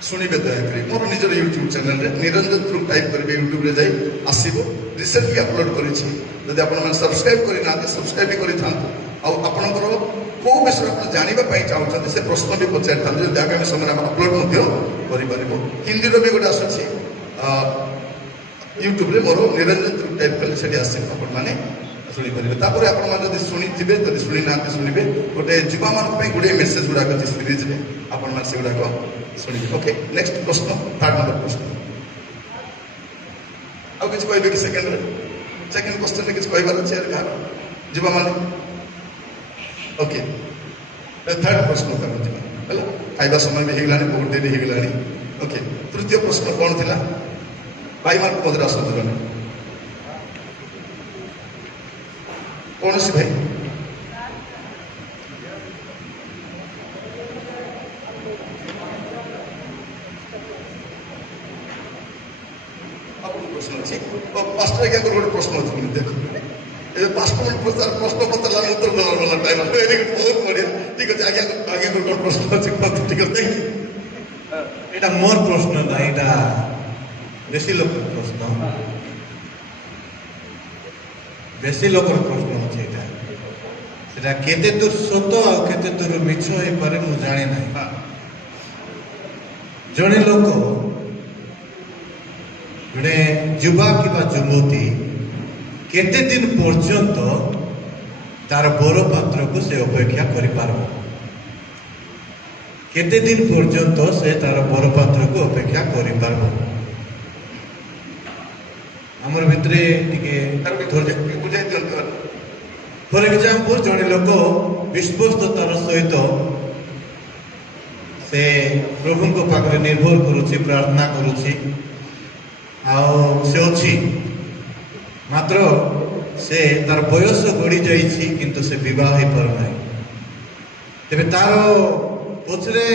शुणवे दयाकोरी मोर निजर यूट्यूब चैनल निरंजन ध्रुव टाइप करेंगे यूट्यूब रे जाई आसीबो रिसेंटली अपलोड करिछि जदि आपण मन सब्सक्राइब करि ना सब्सक्राइब करि थांतु आ आपनकर को विषय आप जानिबा पई चाहउछन से प्रश्न भी पचार थांतु जदि आगामी समय हम अपलोड मध्य करि परिबो हिंदी रो भी गोटे आसुछि यूट्यूब रे मोर निरंजन ध्रुव टाइप कले सेठी आसी आपण माने शुणी पारे तापर आपण माने जदि शुणिथिबे जदि शुणी ना शुणिबे गोटे युवा मान पई गुडे मेसेज गुडा कति सीरीज रे आपण मान से गुडा शुणिबे ओके नेक्स्ट प्रश्न थर्ड नंबर प्रश्न अब किछ कहबे कि सेकंड क्वेश्चन रे किछ कहबार छै यार युवा मान ओके थर्ड प्रश्न कर हला खाइबा समय में हेगलानी बहुत देरी हेगलानी ओके तृतीय प्रश्न कोन थिला भाई मान पदरा सदरने कौन सी भाई प्रश्न अच्छी पास्टर क्या गोटे प्रश्न अच्छी देख ए 5 मिनट प्रचार प्रश्न पचार उत्तर देवार वाला टाइम वेरी गुड बहुत बढ़िया ठीक है आगे आगे गोटे प्रश्न अच्छी ठीक है এটা মোর প্রশ্ন না এটা বেশি লোকের প্রশ্ন বেশি লোকের প্রশ্ন হচ্ছে এটা সেটা কেতে দূর সত্য আর কেতে দূর মিছ হইপারে মু জানি না জনে লোক ଜଣେ ଯୁବା କିମ୍ବା ଯୁବତୀ କେତେ ଦିନ ପର୍ଯ୍ୟନ୍ତ ତାର ବର ପାତ୍ରକୁ ସେ ଅପେକ୍ଷା କରିପାରିବ? କେତେ ଦିନ ପର୍ଯ୍ୟନ୍ତ ସେ ତାର ବର ପାତ୍ରକୁ ଅପେକ୍ଷା କରିପାରିବ? ଆମର ଭିତରେ ଟିକେ ବୁଝାଇ ଦିଅନ୍ତୁ। ଫର ଏକ୍ଜାମ୍ପଲ, ଜଣେ ଲୋକ ବିଶ୍ୱସ୍ତତାର ସହିତ ସେ ପ୍ରଭୁଙ୍କ ପାଖରେ ନିର୍ଭର କରୁଛି, ପ୍ରାର୍ଥନା କରୁଛି, ଆଉ ସେ ଅଛି, ମାତ୍ର ସେ ତାର ବୟସ ଗଡ଼ି ଯାଇଛି କିନ୍ତୁ ସେ ବିବାହ ହେଇପାରୁନାହିଁ। ତେବେ ତାର ପଛରେ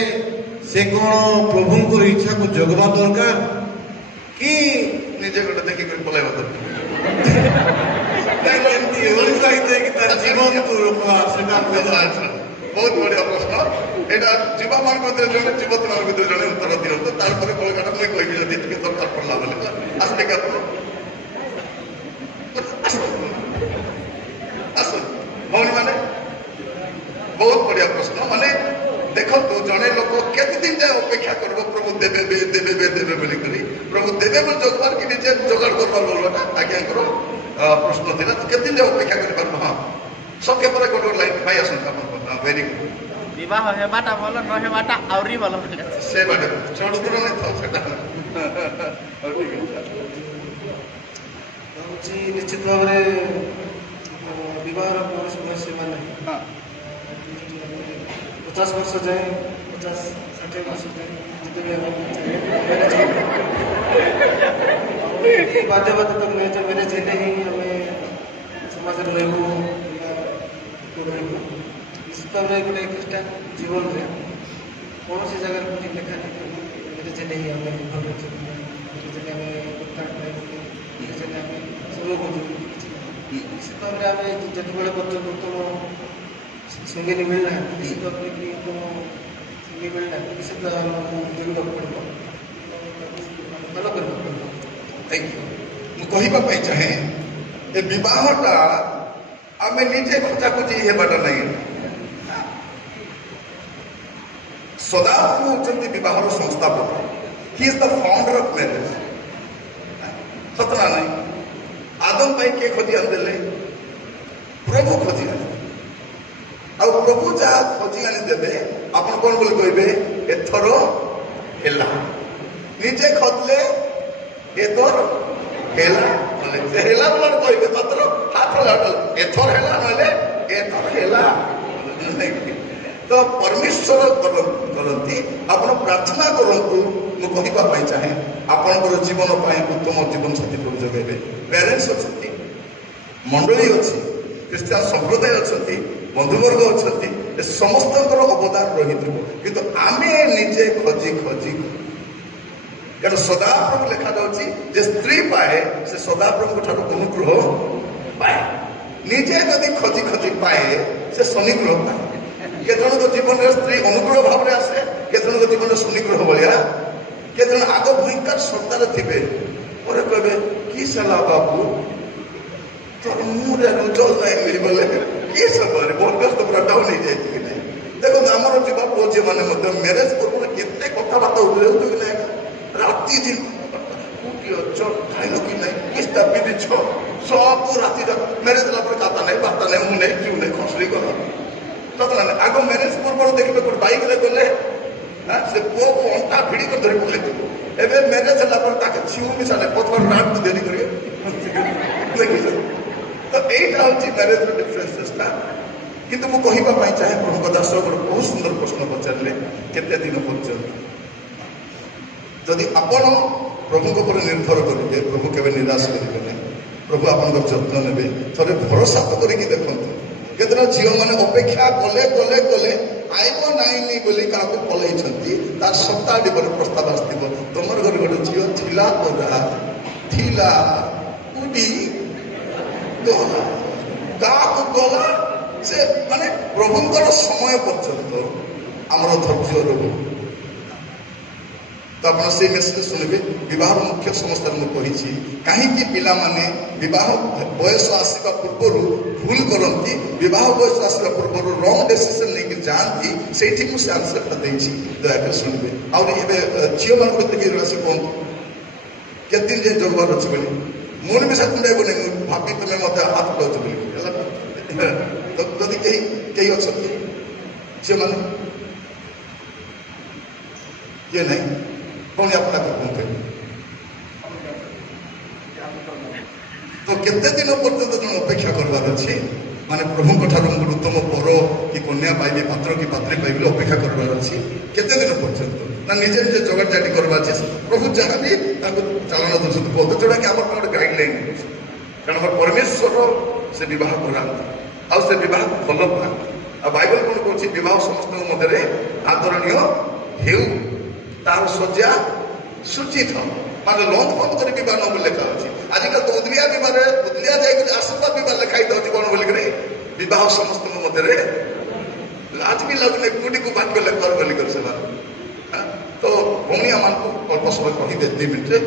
ସେ କ'ଣ ପ୍ରଭୁଙ୍କର ଇଚ୍ଛାକୁ ଜଗବା ଦରକାର କି ନିଜେ ଗୋଟେ ଦେଖିକରି ପଳାଇବା ଦରକାର? ଏମିତି ଉତ୍ସାହିତ ହେଇକି ତାର ଜୀବନକୁ ରୋକବା, ସେଟା ବହୁତ ବଢିଆ ପ୍ରଶ୍ନ। ଏଇଟା ଯୁବା ମାନଙ୍କ ଭିତରେ ଜଣେ, ଯୁବତୀ ମାନଙ୍କ ଭିତରେ ଜଣେ ଉତ୍ତର ଦିଅନ୍ତୁ, ତାରପରେ କଳିକାଟା ମୁଇଁ କହିବି ଯଦି ଟିକେ ଦରକାର ପଡିଲା ବୋଲେ। ଆସିଲେ କି ଆପଣ? ଆସନ୍ତୁ ଭଉଣୀ ମାନେ, ବହୁତ ବଢିଆ ପ୍ରଶ୍ନ। ମାନେ ଦେଖନ୍ତୁ, ଜଣେ ଲୋକ କେତେ ଦିନ ଯାଏ ଅପେକ୍ଷା କରିବ ପ୍ରଭୁ ଦେବେ ବୋଲିକରି? ପ୍ରଭୁ ଦେବେ ବୋଲି ଜଗବାର କି ନିଜେ ଯୋଗାଡ଼ କରବାର ବୋଲଟା ଆଜ୍ଞାଙ୍କର ପ୍ରଶ୍ନ ଥିଲା। ତ କେତେ ଦିନ ଯାଏ ଅପେକ୍ଷା କରିପାରିବ? ହଁ, ସକେ ପରେ ଗୋଟେ ଲାଇନ୍ ଭାଇ ଆସନ୍ତୁ ଆପଣ। Very good. ବିବାହ ହେବାଟା ଭଲ, ନ ହେବାଟା ଆହୁରି ଭଲ। ସେ ବାଟେ ଚଢୁଥିଲ ନାଇଁ ଥାଉ ସେଟା। ଠିକ ଭାବୁଛି ନିଶ୍ଚିତ ଭାବରେ ବିବାହର କୌଣସି ବୟସ ସୀମା ନାହିଁ। 50 ବର୍ଷ ଯାଏ, 50-60 ବର୍ଷ ଯାଏ ଯେତେବେଳେ ଆମେ ବାଧ୍ୟବାଧକ ନୁହେଁ ଯେ ମ୍ୟାରେଜ ହେଲେ ହିଁ ଆମେ ସମାଜରେ ରହିବୁ, ରହିବୁ। ନିଶ୍ଚିତ ଭାବରେ ଗୋଟେ ଖ୍ରୀଷ୍ଟିଆନ ଜୀବନରେ କୌଣସି ଜାଗାରେ କୋଉଠି ଲେଖା ନାହିଁ ମ୍ୟାରେଜ ହେଲେ ହିଁ ଆମେ ମ୍ୟାରେଜ ହେଲେ ଆମେ ମ୍ୟାରେଜ ହେଲେ ଆମେ ସବୁ କରୁଛୁ। ନିଶ୍ଚିତ ଭାବରେ ଆମେ ଯେତେବେଳେ ପର୍ଯ୍ୟନ୍ତ ଉତ୍ତମ ସଙ୍ଗିନୀ ମିଳିନାହାନ୍ତି, ନିଶ୍ଚିତ ଭାବରେ କି ଉତ୍ତମ ସଙ୍ଗୀ ମିଳିନାହାନ୍ତି, ନିଶ୍ଚିତ ଆମକୁ ଜଗିବାକୁ ପଡ଼ିବ, ଭଲ କରିବାକୁ ପଡ଼ିବ। Thank you. ମୁଁ କହିବା ପାଇଁ ଚାହେଁ, ଏ ବିବାହଟା ଆମେ ନିଜେ ଖୋଜାଖୋଜି ହେବାଟା ନାହିଁ। ସଦାପ୍ରଭୁ ହେଉଛନ୍ତି ବିବାହର ସଂସ୍ଥାପକ। He is the founder of marriage. ସତ ନା ନାହିଁ? ଆଦମ ପାଇଁ କିଏ ଖୋଜି ଆଣିଦେଲେ? ପ୍ରଭୁ ଖୋଜି ଆଣିଦେଲେ। ଆଉ ପ୍ରଭୁ ଯାହା ଖୋଜି ଆଣିଦେବେ, ଆପଣ କଣ ବୋଲି କହିବେ? ଏଥର ହେଲା। ନିଜେ ଖୋଜିଲେ ଏଥର ହେଲା, ସେ ହେଲା ବୋଲି କହିବେ, ମାତ୍ର ହାତ ଏଥର ହେଲା, ନହେଲେ ଏଥର ହେଲା। ତ ପରମେଶ୍ୱର କରନ୍ତି। ଆପଣ ପ୍ରାର୍ଥନା କରନ୍ତୁ। ମୁଁ କହିବା ପାଇଁ ଚାହେଁ, ଆପଣଙ୍କର ଜୀବନ ପାଇଁ ଉତ୍ତମ ଜୀବନ ସାଥୀ ପ୍ରଭୁ ଯୋଗାଇବେ। ପ୍ୟାରେଣ୍ଟସ୍ ଅଛନ୍ତି, ମଣ୍ଡଳୀ ଅଛି, ଖ୍ରୀଷ୍ଟିଆନ ସମ୍ପ୍ରଦାୟ ଅଛନ୍ତି, ବନ୍ଧୁବର୍ଗ ଅଛନ୍ତି, ଏ ସମସ୍ତଙ୍କର ଅବଦାନ ରହିଥିବ। କିନ୍ତୁ ଆମେ ନିଜେ ଖୋଜି କାରଣ ସଦାପ୍ରଭୁ ଲେଖାଯାଉଛି ଯେ ସ୍ତ୍ରୀ ପାଏ ସେ ସଦାପ୍ରଭୁଙ୍କ ଠାରୁ ଅନୁଗ୍ରହ ପାଏ। ନିଜେ ଯଦି ଖୋଜି ପାଏ ସେ ଶନିଗ୍ରହ ପାଏ। କେତେଜଣଙ୍କ ଜୀବନରେ ସ୍ତ୍ରୀ ଅନୁଗ୍ରହ ଭାବରେ ଆସେ, କେତେଜଣଙ୍କ ଜୀବନରେ ଶନିଗ୍ରହ ଭଳିଆ। କେତେଜଣ ଆଗ ଭୟଙ୍କର ସର୍ତ୍ତାରେ ଥିବେ, ପରେ କହିବେ କି ସାଲା ବାବୁ ତୋର ମୁହଁରେ ଉଜ୍ଜଳ ନାହିଁ ମିଳିବଲେ କି ସମୟରେ ବରଗସ୍ତ ପୁରା ଡାଉନ ହେଇଯାଇଛି କି ନାହିଁ। ଦେଖନ୍ତୁ, ଆମର ଯୁବା ପୁଅ ଝିଅମାନେ ମଧ୍ୟ ମ୍ୟାରେଜ ପୂର୍ବରୁ କେତେ କଥାବାର୍ତ୍ତା ଉଠେଇଛନ୍ତି କି ନାହିଁ। ରାତି ଦିନ କୋଉଠି ଅଛ, ଖାଇଲ କି ନାହିଁ, କିସ୍ତା ପିନ୍ଧିଛ, ସବୁ ରାତି ମ୍ୟାରେଜ ହେଲା ପରେ କାତା ନାହିଁ, ବାର୍ତ୍ତା ନାହିଁ, ମୁଁ ନାହିଁ, କିଉ ନାହିଁ, ଖସରି କର। ଆଗ ମ୍ୟାରେଜ ପୂର୍ବରୁ ଦେଖିବେ ଗୋଟେ ବାଇକରେ ଗଲେ ସେ ପୁଅକୁ ଅଣ୍ଟା ଭିଡ଼ି କରି ଧରି ପକେଇଥିବ। ଏବେ ମ୍ୟାରେଜ ହେଲା ପରେ ତାকে ଝିଉ ମିଶାଲେ ପଥର ରାଟକୁ ଦେରି କରିବେ। ଦେଖିଛ? ତ এইটা হচ্ছে ম্যারেজর ডিফরেন্সেসটা। কিন্তু ମୁଁ କହିବା ପାଇଁ ଚାହେଁ, ପ୍ରଭୁଙ୍କ ଦାସ ଗୋଟେ ବହୁତ ସୁନ୍ଦର ପ୍ରଶ୍ନ ପଚାରିଲେ, କେତେ ଦିନ ପର୍ଯ୍ୟନ୍ତ? ଯଦି ଆପଣ ପ୍ରଭୁଙ୍କ ଉପରେ ନିର୍ଭର କରିବେ, ପ୍ରଭୁ କେବେ ନିରାଶ କରିବେ ନାହିଁ। ପ୍ରଭୁ ଆପଣଙ୍କ ଯତ୍ନ ନେବେ। ଥରେ ଭରସା କରିକି ଦେଖନ୍ତୁ। କେତେଟା ଝିଅମାନେ ଅପେକ୍ଷା କଲେ ଆଇବ ନାଇଁନି ବୋଲି କାହାକୁ ପଳେଇଛନ୍ତି, ତାର ସପ୍ତାହଟି ପରେ ପ୍ରସ୍ତାବ ଆସିଥିବ, ତମର ଘରେ ଗୋଟେ ଝିଅ ଥିଲା ପରା, ଥିଲା କୋଉଠି ଗଲା, କାହାକୁ ଗଲା। ସେ ମାନେ ପ୍ରଭୁଙ୍କର ସମୟ ପର୍ଯ୍ୟନ୍ତ ଆମର ଧୈର୍ଯ୍ୟ ରହିବ। ତ ଆପଣ ସେଇ ମେସେଜ ଶୁଣିବେ। ବିବାହର ମୁଖ୍ୟ ସମସ୍ୟାରେ ମୁଁ କହିଛି, କାହିଁକି ପିଲାମାନେ ବିବାହ ବୟସ ଆସିବା ପୂର୍ବରୁ ଭୁଲ କରନ୍ତି, ବିବାହ ବୟସ ଆସିବା ପୂର୍ବରୁ ରଙ୍ଗ ଡିସିସନ ନେଇକି ଯାଆନ୍ତି, ସେଇଠି ମୁଁ ସେ ଆନ୍ସରଟା ଦେଇଛି, ଦୟାକରି ଶୁଣିବେ। ଆହୁରି ଏବେ ଝିଅମାନଙ୍କ ଭିତରେ କିଏ ଆସି କୁହନ୍ତୁ, କେତେ ଦିନ ଯାଏ ଜଗବାର ଅଛି ବୋଲି ମୋର ବି ସାଥେ ମୁଣ୍ଡାଇବନି ମୁଁ ଭାବି ତୁମେ ମୋତେ ହାତ ଉଠାଉଛ ବୋଲି ହେଲା ତ ଯଦି କେହି କେହି ଅଛନ୍ତି ଝିଅମାନେ କିଏ ନାହିଁ ପୁଣି ଆପଣ କଣ କହିବେ ତ କେତେ ଦିନ ପର୍ଯ୍ୟନ୍ତ ଜଣେ ଅପେକ୍ଷା କରିବାର ଅଛି ମାନେ ପ୍ରଭୁଙ୍କ ଠାରୁ ଗୋଟେ ଉତ୍ତମ ବର କି କନ୍ୟା ପାଇବି ପାତ୍ର କି ପାତ୍ରୀ ପାଇବି ଅପେକ୍ଷା କରିବାର ଅଛି କେତେ ଦିନ ପର୍ଯ୍ୟନ୍ତ ନା ନିଜେ ନିଜେ ଜଗାଡଜାଟି କରିବାର ଅଛି ପ୍ରଭୁ ଯାହା ବି ତାଙ୍କୁ ଚାଳନା ଦେଉଛନ୍ତି ବୋଧ ଯୋଉଟାକି ଆମର ଗୋଟେ ଗାଇଡଲାଇନ୍ ଅଛି କାରଣ ଆମର ପରମେଶ୍ୱର ସେ ବିବାହ କରାନ୍ତି ଆଉ ସେ ବିବାହକୁ ଭଲ ପାଆନ୍ତି ଆଉ ବାଇବଲ କଣ କହୁଛି ବିବାହ ସମସ୍ତଙ୍କ ମଧ୍ୟରେ ଆଦରଣୀୟ ହେଉ ତାର ସଜ୍ଜା ସୂଚିତ ମାନେ ଲଙ୍ଗ ଫଙ୍ଗ କରି ବିବାହ ନ ବୋଲି ଲେଖା ଅଛି ଆଜିକାଲି ତ ଉଦଲିଆ ବିବାହରେ ଉଦଲିଆ ଯାଇକରି ଆଶୀର୍ବାଦ ବିବାହ ଲେଖା ହେଇଥାଉଛି କଣ ବୋଲିକରି ବିବାହ ସମସ୍ତଙ୍କ ମଧ୍ୟରେ ଲାଜ ବି ଲାଗୁନି କୋଉଠିକୁ ଭାଗ୍ୟ ଲେଖବାର ବୋଲିକରି ସେମାନେ ତ ଭଉଣୀଆ ମାନଙ୍କୁ ଅଳ୍ପ ସମୟ କହିବେ 2 ମିନିଟରେ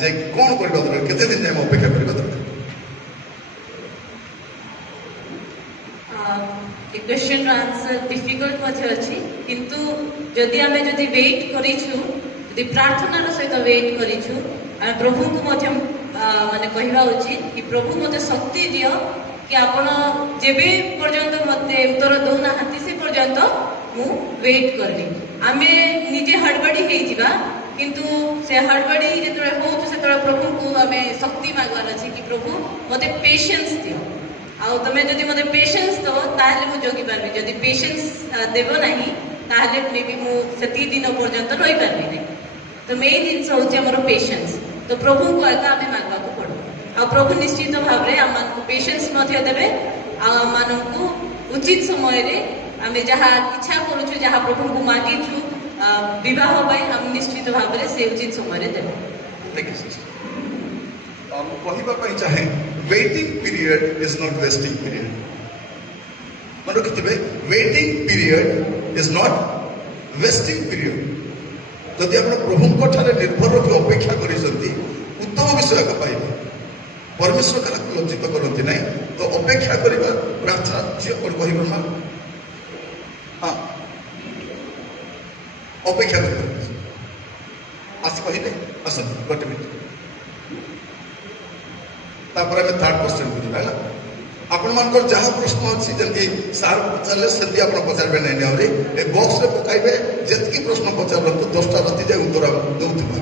ଯେ କଣ କରିବା ଦରକାର କେତେ ଦିନ ଯାଏ ଅପେକ୍ଷା କରିବା ଦରକାର ଏ କ୍ୱେଶ୍ଚନର ଆନ୍ସର ଡିଫିକଲ୍ଟ ମଧ୍ୟ ଅଛି କିନ୍ତୁ ଯଦି ଆମେ ୱେଟ୍ କରିଛୁ ଯଦି ପ୍ରାର୍ଥନାର ସହିତ ୱେଟ୍ କରିଛୁ ଆମେ ପ୍ରଭୁଙ୍କୁ ମଧ୍ୟ ମାନେ କହିବା ଉଚିତ କି ପ୍ରଭୁ ମୋତେ ଶକ୍ତି ଦିଅ କି ଆପଣ ଯେବେ ପର୍ଯ୍ୟନ୍ତ ମୋତେ ଉତ୍ତର ଦେଉନାହାନ୍ତି ସେ ପର୍ଯ୍ୟନ୍ତ ମୁଁ ୱେଟ୍ କରିବି ଆମେ ନିଜେ ହଡ଼ବଡ଼ି ହେଇଯିବା କିନ୍ତୁ ସେ ହଡ଼ବଡ଼ି ଯେତେବେଳେ ହଉଛୁ ସେତେବେଳେ ପ୍ରଭୁଙ୍କୁ ଆମେ ଶକ୍ତି ମାଗିବାର ଅଛି କି ପ୍ରଭୁ ମୋତେ ପେସେନ୍ସ ଦିଅ ଆଉ ତମେ ଯଦି ମୋତେ ପେସେନ୍ସ ଦେବ ତାହେଲେ ମୁଁ ଜଗି ପାରିବି ଯଦି ପେସେନ୍ସ ଦେବ ନାହିଁ ତାହେଲେ ମେ ବି ମୁଁ ସେତିକି ଦିନ ପର୍ଯ୍ୟନ୍ତ ରହିପାରିବି ନାହିଁ ତ ମେନ୍ ଜିନିଷ ହେଉଛି ଆମର ପେସେନ୍ସ ତ ପ୍ରଭୁଙ୍କୁ ଆଗ ଆମେ ମାଗବାକୁ ପଡ଼ିବ ଆଉ ପ୍ରଭୁ ନିଶ୍ଚିତ ଭାବରେ ଆମମାନଙ୍କୁ ପେସେନ୍ସ ମଧ୍ୟ ଦେବେ ଆଉ ଆମମାନଙ୍କୁ ଉଚିତ ସମୟରେ ଆମେ ଯାହା ଇଚ୍ଛା କରୁଛୁ ଯାହା ପ୍ରଭୁଙ୍କୁ ମାଗିଛୁ ବିବାହ ପାଇଁ ଆମେ ନିଶ୍ଚିତ ଭାବରେ ସେ ଉଚିତ ସମୟରେ ଦେବେ ମୁଁ କହିବା ପାଇଁ ଚାହେଁ waiting period is not wasting period ମନେ ରଖିଥିବେ waiting period is not wasting period ଯଦି ଆପଣ ପ୍ରଭୁଙ୍କ ଠାରେ ନିର୍ଭର ରଖି ଅପେକ୍ଷା କରିଛନ୍ତି ଉତ୍ତମ ବିଷୟ ପାଇବେ ପରମେଶ୍ୱର କାହାକୁ ଲଜ୍ଜିତ କରନ୍ତି ନାହିଁ ତ ଅପେକ୍ଷା କରିବା ପ୍ରାର୍ଥନା ଝିଅ କହିବ ନା ହଁ ଅପେକ୍ଷା କରିବା ଆସି କହିଲେ ଆସନ୍ତୁ ଗୋଟେ ମିନିଟ୍ ତାପରେ ଆମେ 3rd ବୁଝିବା ହେଲା ଆପଣମାନଙ୍କର ଯାହା ପ୍ରଶ୍ନ ଅଛି ଯେମିତି ସାର୍ ପଚାରିଲେ ସେମିତି ଆପଣ ପଚାରିବେ ନାହିଁ ଆହୁରି ଏ ବକ୍ସରେ ପକାଇବେ ଯେତିକି ପ୍ରଶ୍ନ ପଚାରନ୍ତୁ 10ଟା ରାତି ଯାଏ ଉତ୍ତର ଦେଉଥିବା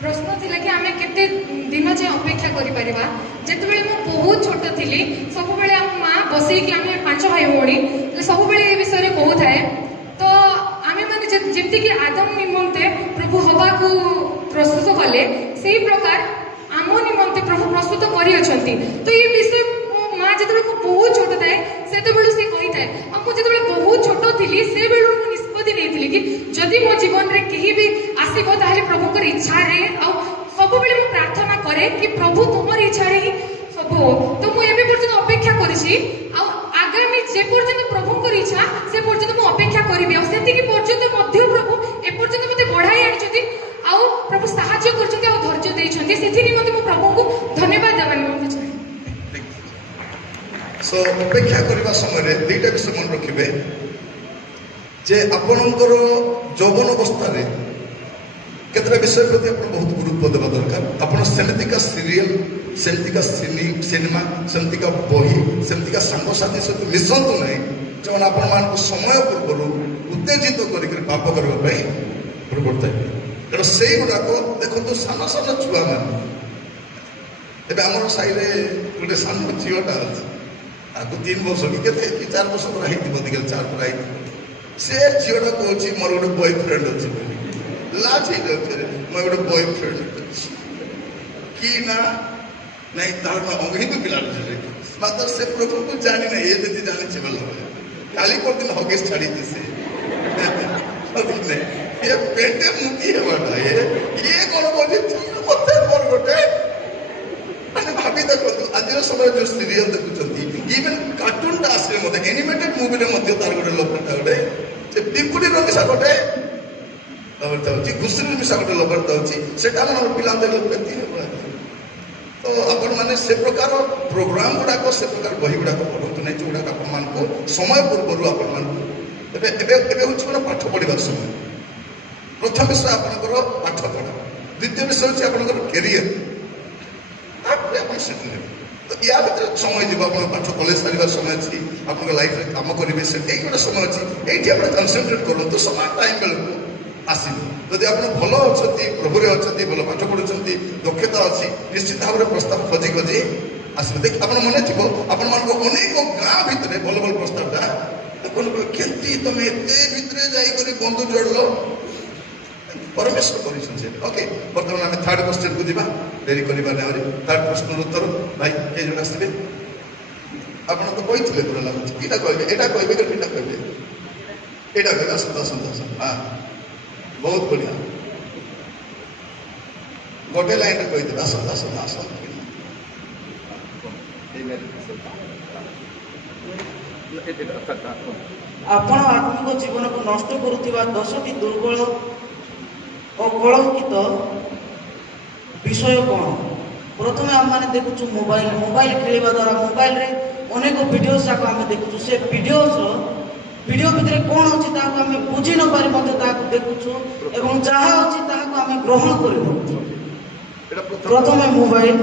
ପ୍ରଶ୍ନ ଥିଲା କି ଆମେ କେତେ ଦିନ ଯାଏ ଅପେକ୍ଷା କରିପାରିବା ଯେତେବେଳେ ମୁଁ ବହୁତ ଛୋଟ ଥିଲି ସବୁବେଳେ ଆମ ମା ବସେଇକି ଆମେ 5 ଭାଇ ଭଉଣୀ ସବୁବେଳେ ଏ ବିଷୟରେ କହୁଥାଏ ତ ଆମେ ମାନେ ଯେମିତିକି ଆଦମ ନିମନ୍ତେ ପ୍ରଭୁ ହବାକୁ ପ୍ରସ୍ତୁତ କଲେ ସେଇ ପ୍ରକାର ଆମ ନିମନ୍ତେ ପ୍ରଭୁ ପ୍ରସ୍ତୁତ କରିଅଛନ୍ତି ତ ଏ ବିଷୟ ମୋ ମା ଯେତେବେଳେ ମୁଁ ବହୁତ ଛୋଟ ଥାଏ ସେତେବେଳେ ସେ କହିଥାଏ ଆଉ ମୁଁ ଯେତେବେଳେ ବହୁତ ଛୋଟ ଥିଲି ସେବେଳୁ ମୁଁ ନିଷ୍ପତ୍ତି ନେଇଥିଲି କି ଯଦି ମୋ ଜୀବନରେ କେହି ବି ଆସିବ ତାହେଲେ ପ୍ରଭୁଙ୍କର ଇଚ୍ଛାରେ ଆଉ ସବୁବେଳେ ମୁଁ ପ୍ରାର୍ଥନା କରେ କି ପ୍ରଭୁ ତୁମର ଇଚ୍ଛାରେ ହିଁ ସବୁ ତ ମୁଁ ଏବେ ପର୍ଯ୍ୟନ୍ତ ଅପେକ୍ଷା କରିଛି ଆଉ ଆଗାମୀ ଯେ ପର୍ଯ୍ୟନ୍ତ ପ୍ରଭୁଙ୍କର ଇଚ୍ଛା ସେ ପର୍ଯ୍ୟନ୍ତ ମୁଁ ଅପେକ୍ଷା କରିବି ଆଉ ସେତିକି ପର୍ଯ୍ୟନ୍ତ ମଧ୍ୟ ପ୍ରଭୁ ଏପର୍ଯ୍ୟନ୍ତ ମୋତେ ବଢାଇ ଆଣିଛନ୍ତି ଆଉ ପ୍ରଭୁ ସାହାଯ୍ୟ କରିଛନ୍ତି ଆଉ ଧୈର୍ଯ୍ୟ ଦେଇଛନ୍ତି ସେଥି ନିମନ୍ତେ ମୁଁ ପ୍ରଭୁଙ୍କୁ ଧନ୍ୟବାଦ ଦେବା ନିମନ୍ତେ ଚାହେଁ ସୋ ଅପେକ୍ଷା କରିବା ସମୟରେ 2ଟା ବିଷୟ ମନେ ରଖିବେ ଯେ ଆପଣଙ୍କର ଯୌବନ ଅବସ୍ଥାରେ କେତେଟା ବିଷୟ ପ୍ରତି ଆପଣ ବହୁତ ଗୁରୁତ୍ୱ ଦେବା ଦରକାର ଆପଣ ସେମିତିକା ସିରିଏଲ ସେମିତିକା ସିନେମା ସେମିତିକା ବହି ସେମିତିକା ସାଙ୍ଗସାଥି ସହିତ ମିଶନ୍ତୁ ନାହିଁ ଯେଉଁମାନେ ଆପଣମାନଙ୍କୁ ସମୟ ପୂର୍ବରୁ ଉତ୍ତେଜିତ କରିକି ପାପ କରିବା ପାଇଁ ପ୍ରବର୍ତ୍ତାଇବେ ତେଣୁ ସେଇଗୁଡ଼ାକ ଦେଖନ୍ତୁ ସାନ ସାନ ଛୁଆମାନେ ଏବେ ଆମର ସାହିରେ ଗୋଟେ ସାନ ଝିଅଟା ଅଛି ତାକୁ 3 ବର୍ଷ କି କେତେ କି 4 ବର୍ଷ ପୁରା ହେଇଥିବ ଅଧିକା 4 ପୁରା ହେଇଥିବ ସେ ଝିଅଟା କହୁଛି ମୋର ଗୋଟେ ବୟଫ୍ରେଣ୍ଡ ଅଛି ବୋଲି ଲାଜ ହେଇଯାଉଛି ମୋର ଗୋଟେ ବୟଫ୍ରେଣ୍ଡ ଅଛି କି ନା ନାଇଁ ତାର ଅଙ୍ଗହିତ ପିଲାଟା ମାତ୍ର ସେ ପ୍ରଭୁଙ୍କୁ ଜାଣିନା ଏ ଯଦି ଜାଣିଛି ଭଲ କାଲି ପରଦିନ ହଗିସ୍ ଛାଡ଼ିଛି ସେ ये पेटे मुखी है बड़ा ये कौन बोली मत मोर गोटे ମାନେ ଭାବି ଦେଖନ୍ତୁ ଆଜିର ସମୟରେ ଯୋଉ ସିରିଏଲ ଦେଖୁଛନ୍ତି ଇଭେନ୍ କାର୍ଟୁନଟା ଆସିଲେ ମଧ୍ୟ ଆନିମେଟେଡ୍ ମୁଭିରେ ମଧ୍ୟ ତାର ଗୋଟେ ଲବରଟା ଗୋଟେ ସେ ପିମ୍ପୁଡ଼ିର ମିଶା ଗୋଟେ ଲବରଟା ହେଉଛି ଘୁଷୁରୀର ମିଶା ଗୋଟେ ଲବରଟା ହେଉଛି ସେଟା ଆମର ପିଲାମାନେ ଦେଖନ୍ତି ତ ଆପଣମାନେ ସେ ପ୍ରକାର ପ୍ରୋଗ୍ରାମ ଗୁଡ଼ାକ ସେ ପ୍ରକାର ବହି ଗୁଡ଼ାକ ପଢ଼ନ୍ତୁ ନାହିଁ ଯୋଉଗୁଡ଼ାକ ଆପଣମାନଙ୍କୁ ସମୟ ପୂର୍ବରୁ ଆପଣମାନଙ୍କୁ ଏବେ ଏବେ ଏବେ ହେଉଛି ଗୋଟେ ପାଠ ପଢ଼ିବାର ସମୟ प्रथम विषय आपंकर पाठ पढ़ा, द्वितीय विषय हूँ आपंकर कैरियर, तापर आप सेटल हे। तो या भर समय जीव आप पाठ कॉलेज सारे समय अच्छी आप लाइफ में कम करेंगे से गोटे समय अच्छी ये आप कनसेंट्रेट करूँ तो समान टाइम बेलू आसो जदि आप भल अच्छा प्रभुरे अच्छा भल पाठ पढ़ुं दक्षता अच्छी निश्चित भाव में प्रस्ताव खोजी खोजी आसो देख आप मन थी आपण मान अनेक गाँ भितर भल भल प्रस्तावटा केमती तुम एत भितर जाकर बंधु जोड़ल परमेश्वर कर ओके बर्तमान आम थर्ड क्वेश्चन को दिबा देरी करवा थर्ड प्रश्न उत्तर भाई के जन आसबे आप तो कही पूरा लगुच यहाँ कहे यहाँ कहे कि यहाँ कहे यहाँ कहे आसत आसत आसत हाँ बहुत बढ़िया गोटे लाइन कहीदे आसत आसत आसत ଆପଣ ଆତ୍ମିକ ଜୀବନକୁ ନଷ୍ଟ କରୁଥିବା 10ଟି ଦୁର୍ବଳ ଓ କଳଙ୍କିତ ବିଷୟ କ'ଣ? ପ୍ରଥମେ ଆମମାନେ ଦେଖୁଛୁ ମୋବାଇଲ ଖେଳିବା ଦ୍ୱାରା ମୋବାଇଲରେ ଅନେକ ଭିଡ଼ିଓସ୍ ଯାକ ଆମେ ଦେଖୁଛୁ। ସେ ଭିଡ଼ିଓ ଭିତରେ କ'ଣ ଅଛି ତାହାକୁ ଆମେ ବୁଝି ନ ପାରି ମଧ୍ୟ ତାହାକୁ ଦେଖୁଛୁ ଏବଂ ଯାହା ଅଛି ତାହାକୁ ଆମେ ଗ୍ରହଣ କରିଦେଉଛୁ। ପ୍ରଥମେ ମୋବାଇଲ,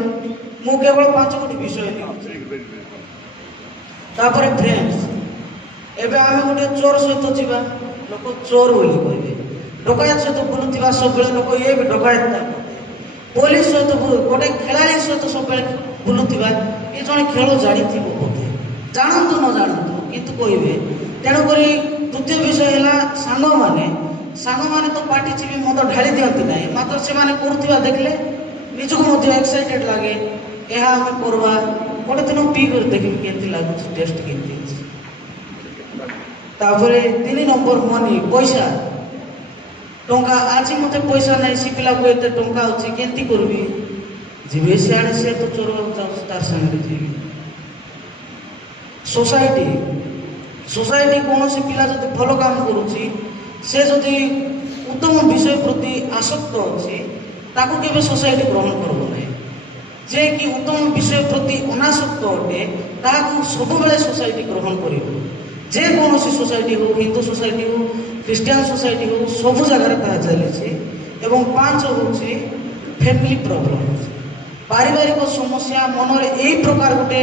ମୁଁ କେବଳ 5ଟି ବିଷୟ ନେଉଛି। ତାପରେ ଫ୍ରେଣ୍ଡସ୍, ଏବେ ଆମେ ଗୋଟେ ଚୋର ସହିତ ଯିବା, ଲୋକ ଚୋର ବୋଲି କହିବେ। ଡକାୟତ ସହିତ ବୁଲୁଥିବା ସବୁବେଳେ ଲୋକ ଇଏ ବି ଡକାୟତ। ପୋଲିସ ସହିତ ଗୋଟେ ଖେଳାଳି ସହିତ ସବୁବେଳେ ବୁଲୁଥିବା ଏ ଜଣେ ଖେଳ ଜାଣିଥିବ ବୋଧେ, ଜାଣନ୍ତୁ ନ ଜାଣନ୍ତୁ କିନ୍ତୁ କହିବେ। ତେଣୁକରି ଦ୍ୱିତୀୟ ବିଷୟ ହେଲା ସାଙ୍ଗମାନେ ତ ପାଟି ଚିପି ମଦ ଢାଳି ଦିଅନ୍ତି ନାହିଁ, ମାତ୍ର ସେମାନେ କରୁଥିବା ଦେଖିଲେ ନିଜକୁ ମଧ୍ୟ ଏକ୍ସାଇଟେଡ୍ ଲାଗେ। ଏହା ଆମେ କରିବା, ଗୋଟେ ଦିନ ପିଇ କରି ଦେଖିବି କେମିତି ଲାଗୁଛି, ଟେଷ୍ଟ କେମିତି ଅଛି। ତାପରେ 3 ନମ୍ବର ମନି, ପଇସା, ଟଙ୍କା। ଆଜି ମୋତେ ପଇସା ନାହିଁ, ସେ ପିଲାକୁ ଏତେ ଟଙ୍କା ଅଛି କେମିତି କରିବି, ଯିବି ସିଆଡ଼େ, ସେ ତ ଚୋର ଯାଉଛି ତାର ସାଙ୍ଗରେ ଯିବି। सोसाइटी कौन पिला जब भल काम करुच्ची, से जदि उत्तम विषय प्रति आसक्त अच्छी ताकू केवे सोसाइटी ग्रहण करब ना। जे कि उत्तम विषय प्रति अनासक्त अटे ताकू सब बेले सोसाइटी ग्रहण कर। जे कौन सोसाइटी हो, हिंदू सोसाइटी हो, क्रिश्चियन सोसाइटी हो, सब जगह ताहा चली। एवं 5 हूँ फैमिली प्रॉब्लम, पारिवारिक समस्या मन में यही प्रकार गोटे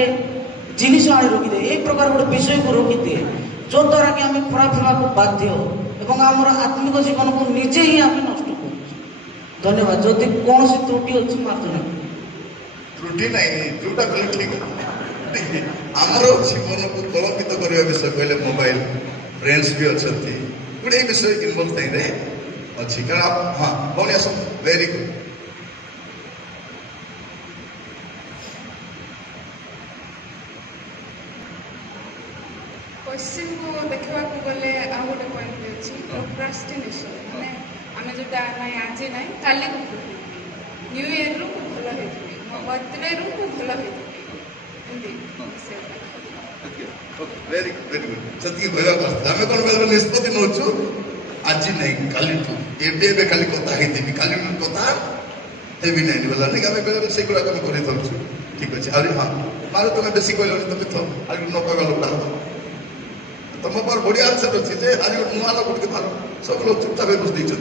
जिनिस आनी रखिदे, यही प्रकार गोटे विषय को रखिदे जो द्वारा कि आम खराब होगा बाध्य एवं आमर आत्मिक जीवन को निजे ही आम नष्ट कर। धन्यवाद। जदि कौन सी त्रुटि अच्छी मार्जना त्रुटि नहीं, जोटा कहले ठीक आमर जीवन को कलंकित करने विषय कहले मोबाइल, फ्रेंड्स भी अच्छा गोटे विषय इनवल्व अच्छी कारण हाँ कौन आस वेरी गुड। क्वेश्चन को देखा गले आ गोटे पॉइंट अच्छी प्रोक्रास्टिनेशन, माने आम जो आज ना काली को न्यू इयर रु भल हो बर्थडे रु भल हो वेरी गुड सती कहवा आम कौन कहल निष्पत्ति नौचु आज नहीं काली एवं खाली कथा देवी काली कथा हेबी नहीं बोला नहीं आम बेले से गुड़ा आम कर ठीक अच्छे। आ हाँ मारे तुम बेसी कहल तुम तो आज न कहवा लोक तुम पर बढ़िया आंसर अच्छी जे आज नुआ लोक के मार सब लोग चुपचाप बुझ देते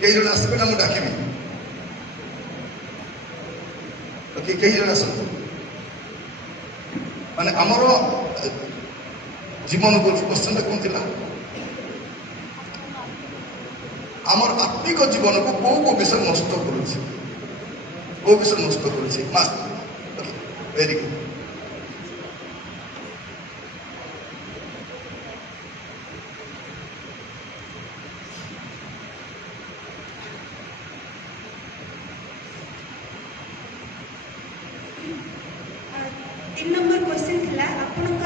कई जन आसबे ना मुझे डाकबी कई जन आस माने आमर जीवन को क्वेश्चन कौन थी आमर आत्मिक जीवन को कौ विषय नष्ट करुच्छे कौ विषय नष्ट करुच्छे वेरी गुड।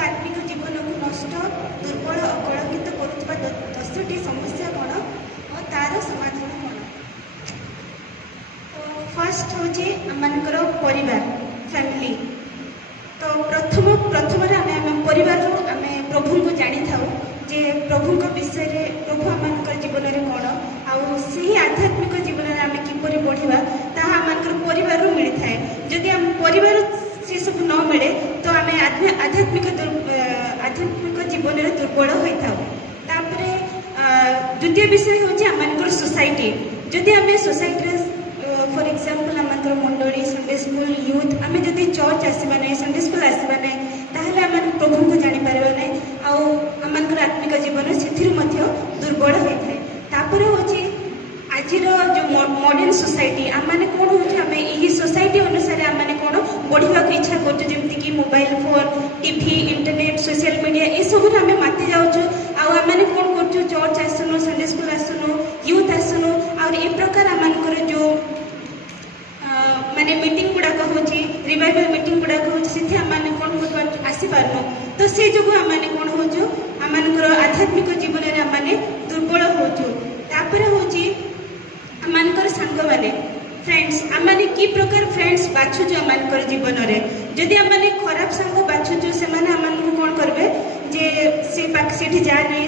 आत्मिक जीवन को नष्ट दुर्बल और कलंकित करुवा 10टी समस्या कौन और तार समाधान कौन? तो फर्स्ट हूँ आमर परिवार फैमिली। तो प्रथम आम परिवार आम प्रभु को जानी था जे प्रभु विषय प्रभु आम जीवन में कौन आई आध्यात्मिक जीवन में आम किपर बढ़ा ताहा आम परिवार मिली थाए। जदि आम परिवार से सब न मिले तो आम आध्यात्मिक जीवन में दुर्बल होता। द्वितीय विषय हूँ आम सोसाइटी जदि आम सोसाइटी फॉर एग्जांपल आमर मंडली संडे स्कूल यूथ आम जदि चर्च आसवा ना संडे स्कूल आसवा ना ताहले आम प्रभु को जापर ना आमर आत्मिक जीवन से दुर्बल होता है तापर हूँ आज जो मॉडर्न सोसाइटी आम मैंने कौन हो सोसाइटी अनुसार आम मैंने कौन बढ़ा इच्छा करमती mobile phone TV internet social media ये सब आम माति जाऊँ आम मैंने कौन कर चर्च आसनु संडे स्कूल आसनु यूथ आसनु और ये प्रकार आम जो माने मीटिंग गुड़ाक हूँ रिवाइवल मीटिंग गुड़ाक हूँ से आम कौन आसीपारनु तो से जो आम कौन हो आम आध्यात्मिक जीवन में आम दुर्बल होपर हूँ आमर सांग मैंने फ्रेंड्स आम कि प्रकार फ्रेंड्स बाछुचु आमर जीवन में जदि आम खराब सांग बाछुचु से कौन करेंगे जे से जा ना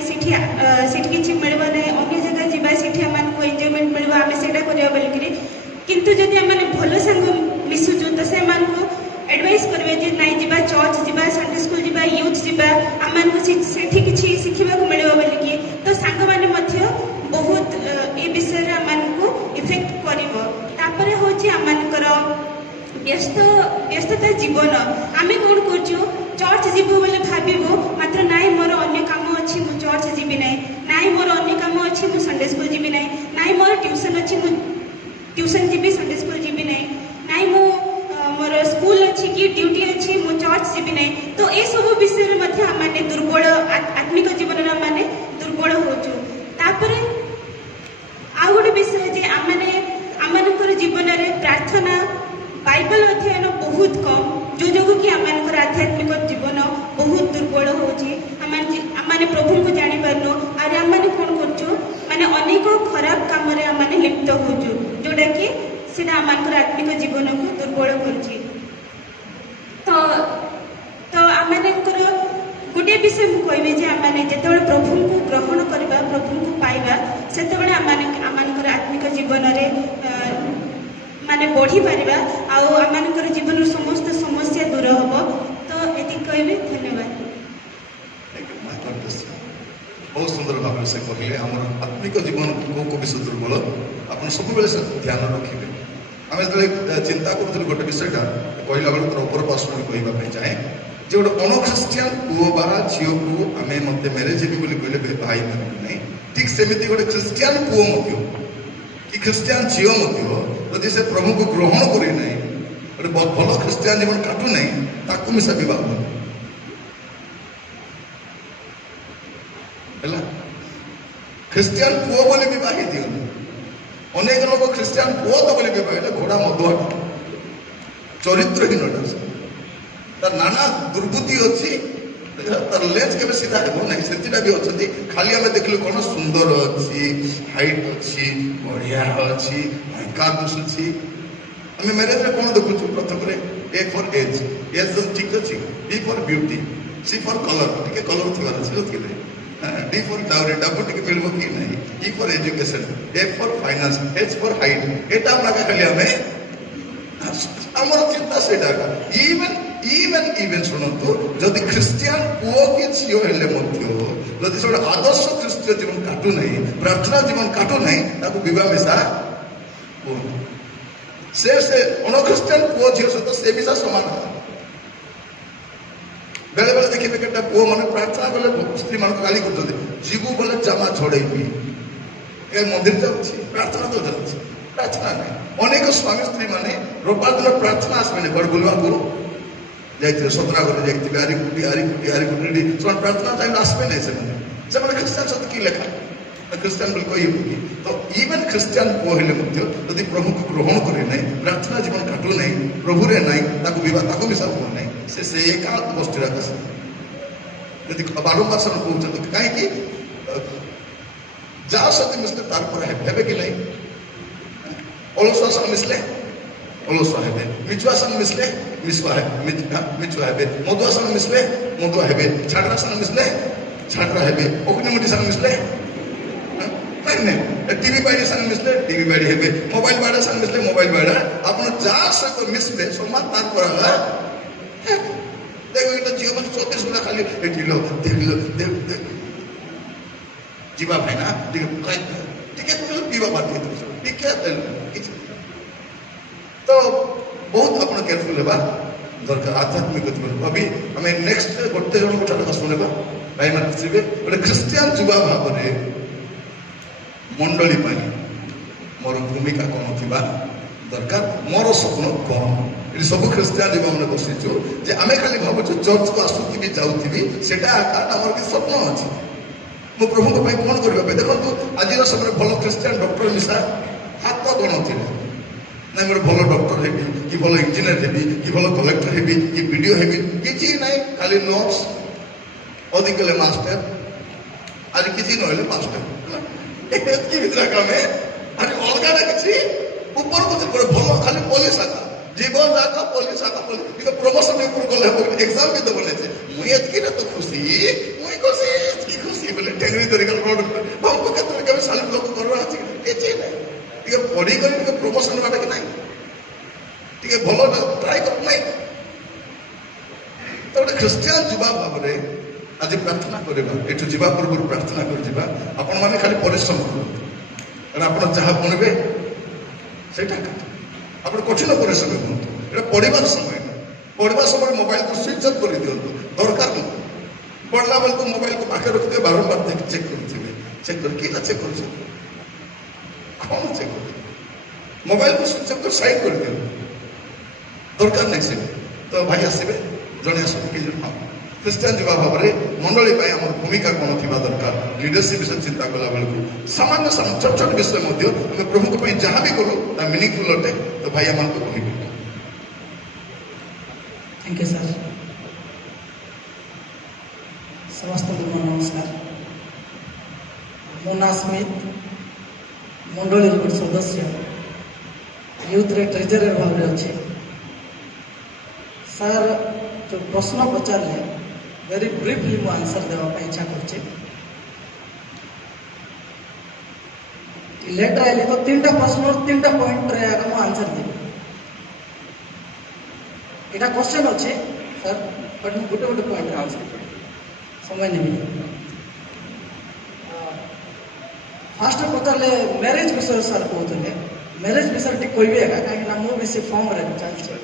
से किसी मिल ना अन्य जगह जावा से आमको एंजॉयमेंट मिल आम से बोलिकी किंतु जदि आम भल सांग मिसुचु तो से एडवाइस करेंगे जे नाई जा चर्च जा संडे स्कूल जा यूथ जा आमको से किसी शिखा मिले बोलिकी तो सांग मैंने बहुत ये विषय आमको इफेक्ट कर हूँ आमर व्यस्तता जीवन आम कौन कर चर्च जीवु बोले भावु मात्र नाई मोर अन्य काम अच्छी मु चर्च जीवी नाई मोर अन्य काम अच्छी मु संडे स्कूल जीवी नाई मोर ट्यूशन अच्छी मु ट्यूशन जीवी संडे स्कूल जीवी नाई मो मोर स्कूल अच्छी कि ड्यूटी अच्छी मु चर्च जीवी तो ये सब विषय में आम दुर्बल आत्मिक जीवन में आम दुर्बल होचु तापर आ गोटे विषय जे आमर जीवन में प्रार्थना बाइबल अध्ययन बहुत कम जो जो कि आमर आध्यात्मिक जीवन बहुत दुर्बल होने प्रभु को जानी पारनु और आम कौन कर माने अनेक खराब काम आम लिप्त हो जोटा कि आमर आत्मिक जीवन को दुर्बल कर गोटे विषय मुझे कहबी जे आम जो प्रभु को ग्रहण करवा प्रभु को पाइबा से आमर आत्मिक जीवन में माने बढ़ी पारिबा आमर जीवन समस्त समस्या दूर हम तो ये कहबी धन्यवाद बहुत सुंदर भाव से कहले आम आत्मिक जीवन को विषय दुर्बल आप सब से ध्यान रखिए आम जो चिंता करूँ गोटे विषयटा कहला बेलू तर ओपर पर्सनाली कहवाई चाहे जे गोटे अनख्रिस्टियान पुओ बा झील को आम मत मैरेज बोली कहले भाई नहीं ठीक सेमती गोटे ख्रिस्टियान पुओ कि ख्रिस्टियान झील जदि से प्रभु को ग्रहण करना गोटे भल ख्रिस्टियान जीवन काटू ना ताकू मिसा बह ख्रिस्टियान पुओ बोली बह दिखते अनेक लोग ख्रिस्टियान पुओ तो बोली बह घोड़ा मधुआ चरित्रहीनटा तार नाना दुर्बुद्धि अच्छी तार लेंस के सीधा हो ना से भी अच्छा खाली आम देखल कौन सुंदर अच्छी हाइट अच्छी बढ़िया अच्छी भयंकर दिशुची आम मैरेज में कौन देखु प्रथम ए फॉर एज तो ठीक अच्छी B for beauty C for colour टे कलर थी अच्छे डी फॉर डाउरी डाबू टे मिल कि नहीं E for education A for finance H for height एटा खाली आम आमर चिंता से इवन इवन शुणु जदि ख्रिस्टियान पुओ कि झील हेले जदि से आदर्श ख्रिस्टीय जीवन काटू ना प्रार्थना जीवन काटू ना बह मिशा से अनख्रिस्टियान पुओ झील सहित से मिशा सामान बेले बेले देखिए केटा पुओ मैंने प्रार्थना कले स्त्री मान गाली कर जीवु बोले जमा छड़ेबी ए मंदिर जाऊँगी प्रार्थना तो जाऊँगी प्रार्थना नहीं अनेक स्वामी स्त्री मैंने रविवार दिन प्रार्थना आसबे कौन बुलवा जाइए सतरागढ़ जाइए आरिकुटी से प्रार्थना चाहिए आसबे ना से ख्रिस्टान सहित कि लेखा ख्रिस्टान बोली कही तो इवन ख्रिस्टान पुओ हेले जदि प्रभु को ग्रहण करे ना प्रार्थना जीवन काटू ना प्रभु रे ना ताको मिसा पुओ ना से एकांत गोष्ठी यदि बारंबार से कहते कहीं जा सहित मिसले तार पर हे कि नहीं अलसुआ संग मिसले अलसुआ हे मिछुआ संग मिसले मिछुआ है मिछुआ है मधुआ संग मिसले मधुआ है छाड़रा संग मिसले छाड़रा है अग्निमुठी संग मिसले टीवी बाड़ी संग मिसले टीवी बाड़ी है मोबाइल बाड़ा संग मिसले मोबाइल बाड़ा आप जा सहित मिसले समान तार पर देखो झील मैंने 24 घंटा खाली देख लो जीवा भाई ना ଟିକେ ପିଇବା ବାଧ୍ୟ ଟିକେ କିଛି ତ ବହୁତ ଆପଣ କେୟାରଫୁଲ ହେବା ଦରକାର ଆଧ୍ୟାତ୍ମିକ ଜୀବନ ଭାବି ଆମେ ନେକ୍ସଟ ଗୋଟେ ଜଣଙ୍କ ଠାରୁ କଥା ଶୁଣିବା ଭାଇମାନେ ଆସିବେ ଗୋଟେ ଖ୍ରୀଷ୍ଟିଆନ ଯୁବା ଭାବରେ ମଣ୍ଡଳୀ ପାଇଁ ମୋର ଭୂମିକା କ'ଣ ଥିବା ଦରକାର ମୋର ସ୍ୱପ୍ନ କ'ଣ ଏଠି ସବୁ ଖ୍ରୀଷ୍ଟିଆନ ଯୁବାମାନେ ବସିଛୁ ଯେ ଆମେ ଖାଲି ଭାବୁଛୁ ଚର୍ଚ୍ଚକୁ ଆସୁଥିବି ଯାଉଥିବି ସେଟା ଆମର କିଛି ସ୍ୱପ୍ନ ଅଛି ମୁଁ ପ୍ରଭୁଙ୍କ ପାଇଁ କ'ଣ କରିବା ପାଇଁ ଦେଖନ୍ତୁ ଆଜିର ସମୟରେ ଭଲ ଖ୍ରୀଷ୍ଟିଆନ ଡକ୍ଟର ମିଶା ହାତ ଗଣଥିଲେ ନାଇଁ ଗୋଟେ ଭଲ ଡକ୍ଟର ହେବି କି ଭଲ ଇଞ୍ଜିନିୟର ହେବି କି ଭଲ କଲେକ୍ଟର ହେବି କି ବିଡିଓ ହେବି କିଛି ନାହିଁ ଖାଲି ନର୍ସ ଅଧିକ ହେଲେ ମାଷ୍ଟର ଆଜି କିଛି ନହେଲେ ମାଷ୍ଟର ଏତିକି ଭିତରେ ଆମେ ଆଜି ଅଲଗାଟା କିଛି ଉପରକୁ ଗୋଟେ ଭଲ ଖାଲି ପୋଲିସ ଆକା ଜୀବନ ଯାକ ପୋଲିସ ଆକା ପୋଲିସ ଟିକେ ପ୍ରମୋସନ ଉପରୁ ଗଲେ ହେବ ଏକ୍ସାମ ବି ଦେବ ନେଇছে ମୁଇଁ ଏତିକିରେ ତ ଖୁସି ମୁଇଁ ଖୁସି ଏତିକି ଖୁସି ବୋଲେ ଟେଙ୍ଗରି ଧରିକି ରୋଡ ବାବୁ କେତେବେଳେ କେବେ ସାଲି ଲୋକ କରିବା ଅଛି କିଛି ନାହିଁ ଟିକେ ପଢିକରି ଟିକେ ପ୍ରମୋସନ ହେବାଟା କି ନାହିଁ ଟିକେ ଭଲ ଟ୍ରାଏ କର ନାହିଁ ତ ଗୋଟେ ଖ୍ରୀଷ୍ଟିଆନ ଯୁବା ଭାବରେ ଆଜି ପ୍ରାର୍ଥନା କରିବା ଏଠୁ ଯିବା ପୂର୍ବରୁ ପ୍ରାର୍ଥନା କରି ଯିବା ଆପଣମାନେ ଖାଲି ପରିଶ୍ରମ କରନ୍ତୁ କାରଣ ଆପଣ ଯାହା ବଣିବେ ସେଇଟା ଆପଣ କଠିନ ପରିଶ୍ରମ କରନ୍ତୁ ଏଇଟା ପଢିବାର ସମୟ ପଢିବା ସମୟରେ ମୋବାଇଲକୁ ସୁଇଚ୍ ଅଫ୍ କରିଦିଅନ୍ତୁ ଦରକାର ନୁହଁ ପଢିଲା ବେଳକୁ ମୋବାଇଲକୁ ପାଖରେ ରଖିଥିବେ ବାରମ୍ବାର ଚେକ୍ କରୁଥିବେ ଚେକ୍ କରି କିଟା ଚେକ୍ କରୁଛନ୍ତି କ'ଣ ଚେକ୍ କରୁଛନ୍ତି ମୋବାଇଲକୁ ସୁଇଚ୍ ଅଫ୍ କରି ସାଇଡ୍ କରିଦିଅନ୍ତୁ ଦରକାର ନାହିଁ ସେଠି ତ ଭାଇ ଆସିବେ ଜଣେ ଆସନ୍ତୁ କି ହଁ ଖ୍ରୀଷ୍ଟିଆନ ଯୁବା ଭାବରେ ମଣ୍ଡଳୀ ପାଇଁ ଆମର ଭୂମିକା କ'ଣ ଥିବା ଦରକାର ଲିଡରସିପ୍ ବିଷୟରେ ଚିନ୍ତା କଲା ବେଳକୁ ସାମାନ୍ୟ ଛୋଟ ଛୋଟ ବିଷୟ ମଧ୍ୟ ଆମେ ପ୍ରଭୁଙ୍କ ପାଇଁ ଯାହା ବି କରୁ ତା ମିନିଂଫୁଲ ଅଟେ ତ ଭାଇ ଆମମାନଙ୍କୁ କହିବେ थैंक यू सर ସମସ୍ତଙ୍କୁ ମୋର ନମସ୍କାର ମୋ ନାଁ ସ୍ମିଥ ମଣ୍ଡଳୀର ଗୋଟେ ସଦସ୍ୟ ୟୁଥରେ ଟ୍ରେଜରର ଭାବରେ ଅଛି ସାର୍ ଯେଉଁ ପ୍ରଶ୍ନ ପଚାରିଲେ ଭେରି ବ୍ରିଫଲି ମୁଁ ଆନ୍ସର ଦେବା ପାଇଁ ଇଚ୍ଛା କରୁଛି ଲେଟର ଆଇଲି ତ 3ଟା ପ୍ରଶ୍ନର 3ଟା ପଏଣ୍ଟରେ ଆଗ ମୁଁ ଆନ୍ସର ଦେବି এটা কোশ্চেন ଅଛି ସାର୍ ବଟ୍ ମୁଁ ଗୋଟେ ଗୋଟେ ପଏଣ୍ଟରେ ଆନ୍ସର କରିବି ସମୟ ନେବି ଫାଷ୍ଟ ପଚାରିଲେ ମ୍ୟାରେଜ ବିଷୟରେ ସାର୍ କହୁଥିଲେ ମ୍ୟାରେଜ ବିଷୟରେ ଟିକେ କହିବି ଏକା କାହିଁକିନା ମୁଁ ବି ସେ ଫର୍ମରେ ଚାଲିଛି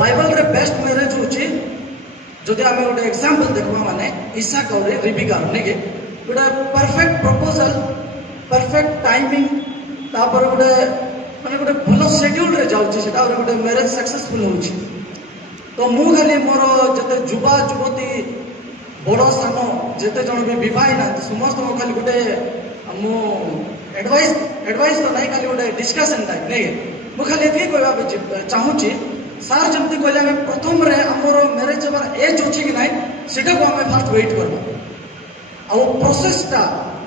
ବାଇବଲରେ ବେଷ୍ଟ ମ୍ୟାରେଜ ହେଉଛି ଯଦି ଆମେ ଗୋଟେ ଏକ୍ସାମ୍ପଲ ଦେଖିବା ମାନେ ଇସାକ ଆଉ ରିବିକା ନାଇକି ଗୋଟେ ପରଫେକ୍ଟ ପ୍ରପୋଜାଲ परफेक्ट टाइमिंग तापर गोटे माने गोटे भल शेड्यूल जाऊँगी से गोटे मैरेज सक्सेसफुल होची तो मु खाली मोर जते युवा युवती बड़ सान जिते जन भी विवाही ना समस्त खाली गोटे मु एडवाइस तो नहीं खाली गोटे डिस्कसन टाइप नहीं मु खाली ये कहवा चाहूँगी सार जमी कहले आम प्रथम आमर मैरेज हमार एज अच्छी कि ना सेटा को आम फास्ट वेट करवा आ प्रोसेसटा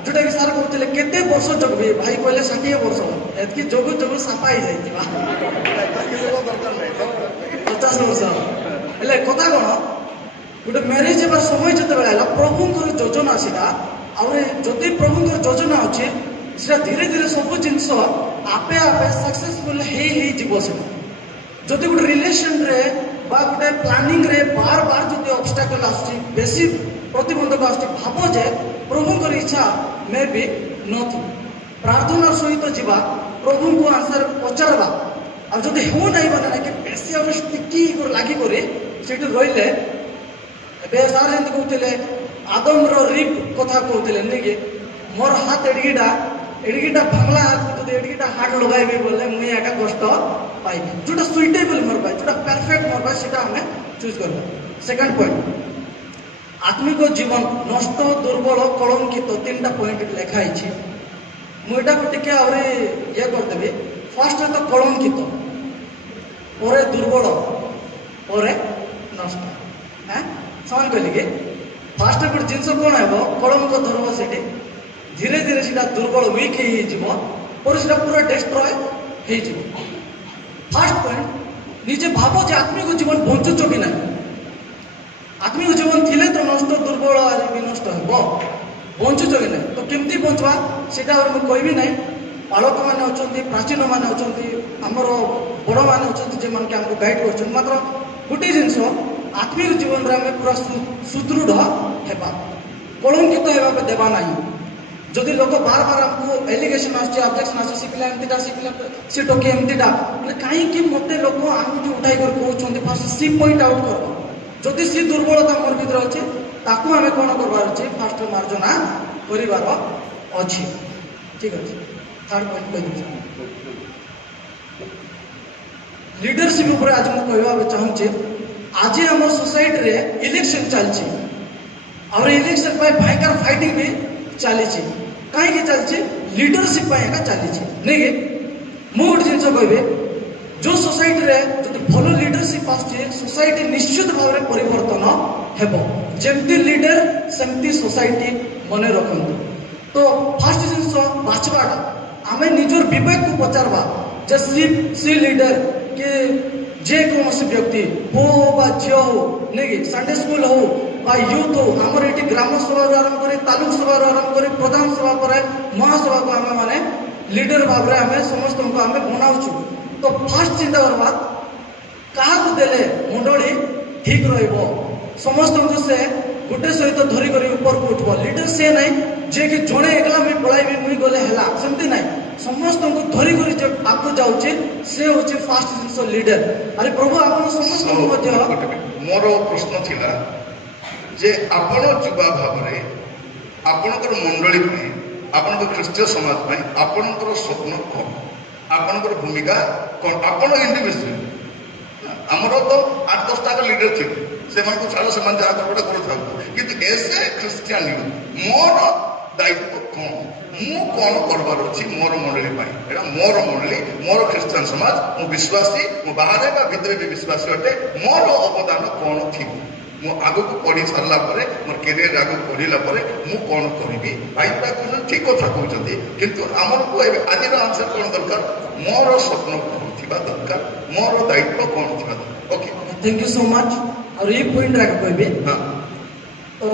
जोटा कि सार कहते केते वर्ष जगबे भाई कहले 60 वर्ष एतकी जोगु जोगु साफा ही जाई 50 वर्ष हेले कथा कोन गोटे मैरिज हेबार समय जते बेला प्रभुंकर योजना सीधा आउरे जति प्रभुंकर योजना अछि सेटा धीरे धीरे सब जिंस आपे आपे सक्सेसफुल हे जीवो से जति गोटे रिलेशन रे बा गोटे प्लानिंग रे बार बार जति ऑब्स्टेकल आछि बेसी प्रतिबंधक आछि भाबो जे प्रभुंकर इच्छा मे भी नथि प्रार्थना सहित जीवा प्रभु को आंसर पचारवा और जब हो नहीं बना कि बेसी आम स्टिकी लगी सेठी रही सार जमी कहते आदम रिप कथा कहते नहीं कि मोर हाथ एड़गीटा भांगला हाथ जो एड़गीटा हाथ लगाइबी बोले मुझे एका कष्ट पाइबी जोटा सुइटेबल मोर पाए जोटा परफेक्ट मोर पाए सेटा हमें चूज करवा सेकंड पॉइंट आत्मिक जीवन नष्ट दुर्बल कलंकित 3टा पॉइंट लिखाई मुझा टे ये करदेवी फास्ट तो कलंकित पर दुर्बल पर नष्ट हाँ समान कहली कि फास्ट गोटे जिनस कौन है कलंक धरब से धीरे धीरे से दुर्बल वीक पर से पूरा डिस्ट्रय हो फास्ट पॉइंट निजे भाव जे आत्मिक जीवन बंचुच कि ना आत्मिक जीवन थिले तो नष्ट दुर्बल आदि भी नष्ट हो बंचुच कि ना तो केमती बचवा सेटा मुझे कहबी ना बालक मैंने अच्छा प्राचीन मैंने अच्छा आमर बड़ मैंने अच्छा जो मैंने आमको गाइड कर मात्र गोटे जिनस आत्मिक जीवन रे आमे पूरा सुदृढ़ हेबा कलंकित हेबा देबा नाही जदि लोक बार बार हमको एलिगेशन आछे ऑब्जेक्शन आछे सिपिला एमतिटा सिपिला से टोके एमतिटा काई कि मते लोक आंगुठी उठाई कर कहउछन्ते फास्ट सी पॉइंट आउट करबो जदि सी दुर्बलता मोर भीतर अछि ताकू हमें कोन करबार अछि फास्ट मार्जना करिवार अछि ठीक अछि थर्ड पॉइंट कहि दिस लीडरशिप ऊपर आज हम कहबा चाहूचे आज हम सोसाइटी रे इलेक्शन चलछि और इलेक्शन पे भयंकर फाइटिंग भी चली कहीं चलती लीडरशिप चली नहीं कि मुझे जिन कहे जो सोसाइटी रे जो भल लीडरशिप सोसाइटी निश्चित भाव में परिवर्तन हेब जमती लीडर सेमती सोसाइटी मन रखु तो फास्ट जिन बाछवाटा आम निजर विवेक को पचारवा जे सी लीडर कि जेकोसी व्यक्ति हो बा झील हो नहीं संडे स्कूल हो बा यूथ हो आमर ये ग्राम सभा आरंभ कर तालुक सभा आरंभ कर प्रधान सभा पर महासभा को आम मैंने लीडर भाव में आम समस्त को आम बनाऊँ तो फास्ट चिंता करवा क्या देले मंडली ठीक समस्त को से गोटे सहित धरिक ऊपर को उठब लीडर से नहीं जे कि जड़े एकला मुझे पढ़ाई मुझे गले सेमती ना समस्त को धरिक आगे जाऊे से हूँ फास्ट जिन लीडर अरे प्रभु आप समस्त मोर प्रश्न थिला जे आपण युवा भाव में आपणकर मंडली आपणकर ख्रीष्टीय समाज में आपणकर स्वप्न कौन आपणकर भूमिका कौन आपण इंडिविजुअल आमर तो 8-10 लीडर थे से छाड़ से जहाँ करवाटा करूँ कि एज ए ख्रीस्टियान मोर दायित्व कौन मु कौन करवार अच्छी मोर मंडली एटा मोर मंडली मोर ख्रीस्टियान समाज मु विश्वासी मु बाहर भितर भी विश्वासी अटे मोर अवदान कौन थी मु आग को पढ़ी सारा मोर कैरियर आग पढ़ला मु कौन करी भाई ठीक कथा कहते किंतु आमर को आज आंसर कौन दरकार मोर स्वप्न कौन थी दरकार मोर दायित्व कौन थी दरकार okay thank you so much और ये पॉइंट कहे हाँ तो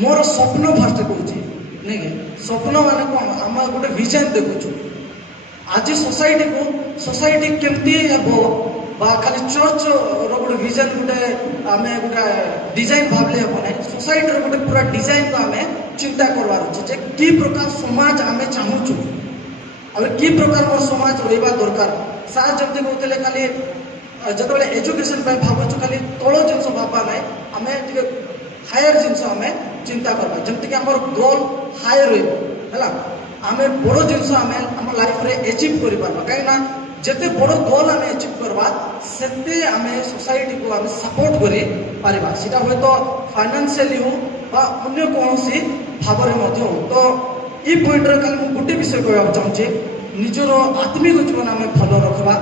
मोर स्वप्न फास्ट कहूँ नहीं कि स्वप्न मान कौन आम गोटे विजन देखु आज सोसाइटी केमती हे खाली चर्च रोटे विजन गोटे आम गोटे डिजाइन भावले हे ना सोसाइटी गोटे पूरा डिजाइन को आम चिंता करवार अच्छे कि प्रकार समाज आम चाहूँ कि प्रकार मोर समाज रहा दरकार सार जमी कहते खाली जो एजुकेशन भावुँ खाली तल जिन भावना ना आम हायर जिनस आम चिंता करवा जमीक आम गोल हाई रहा आम बड़ जिनस आम लाइफ रे एचिव कर कहीं जिते बड़ गोल आम एचिव करवा सेते आम सोसाइटी को आम सपोर्ट करें सीटा हे तो फाइनेंशियली हो अन्य कौन भाव में हो तो ये पॉइंट खाली गोटे विषय कहना चाहूँचे निजर आत्मिक जीवन आम भल रखा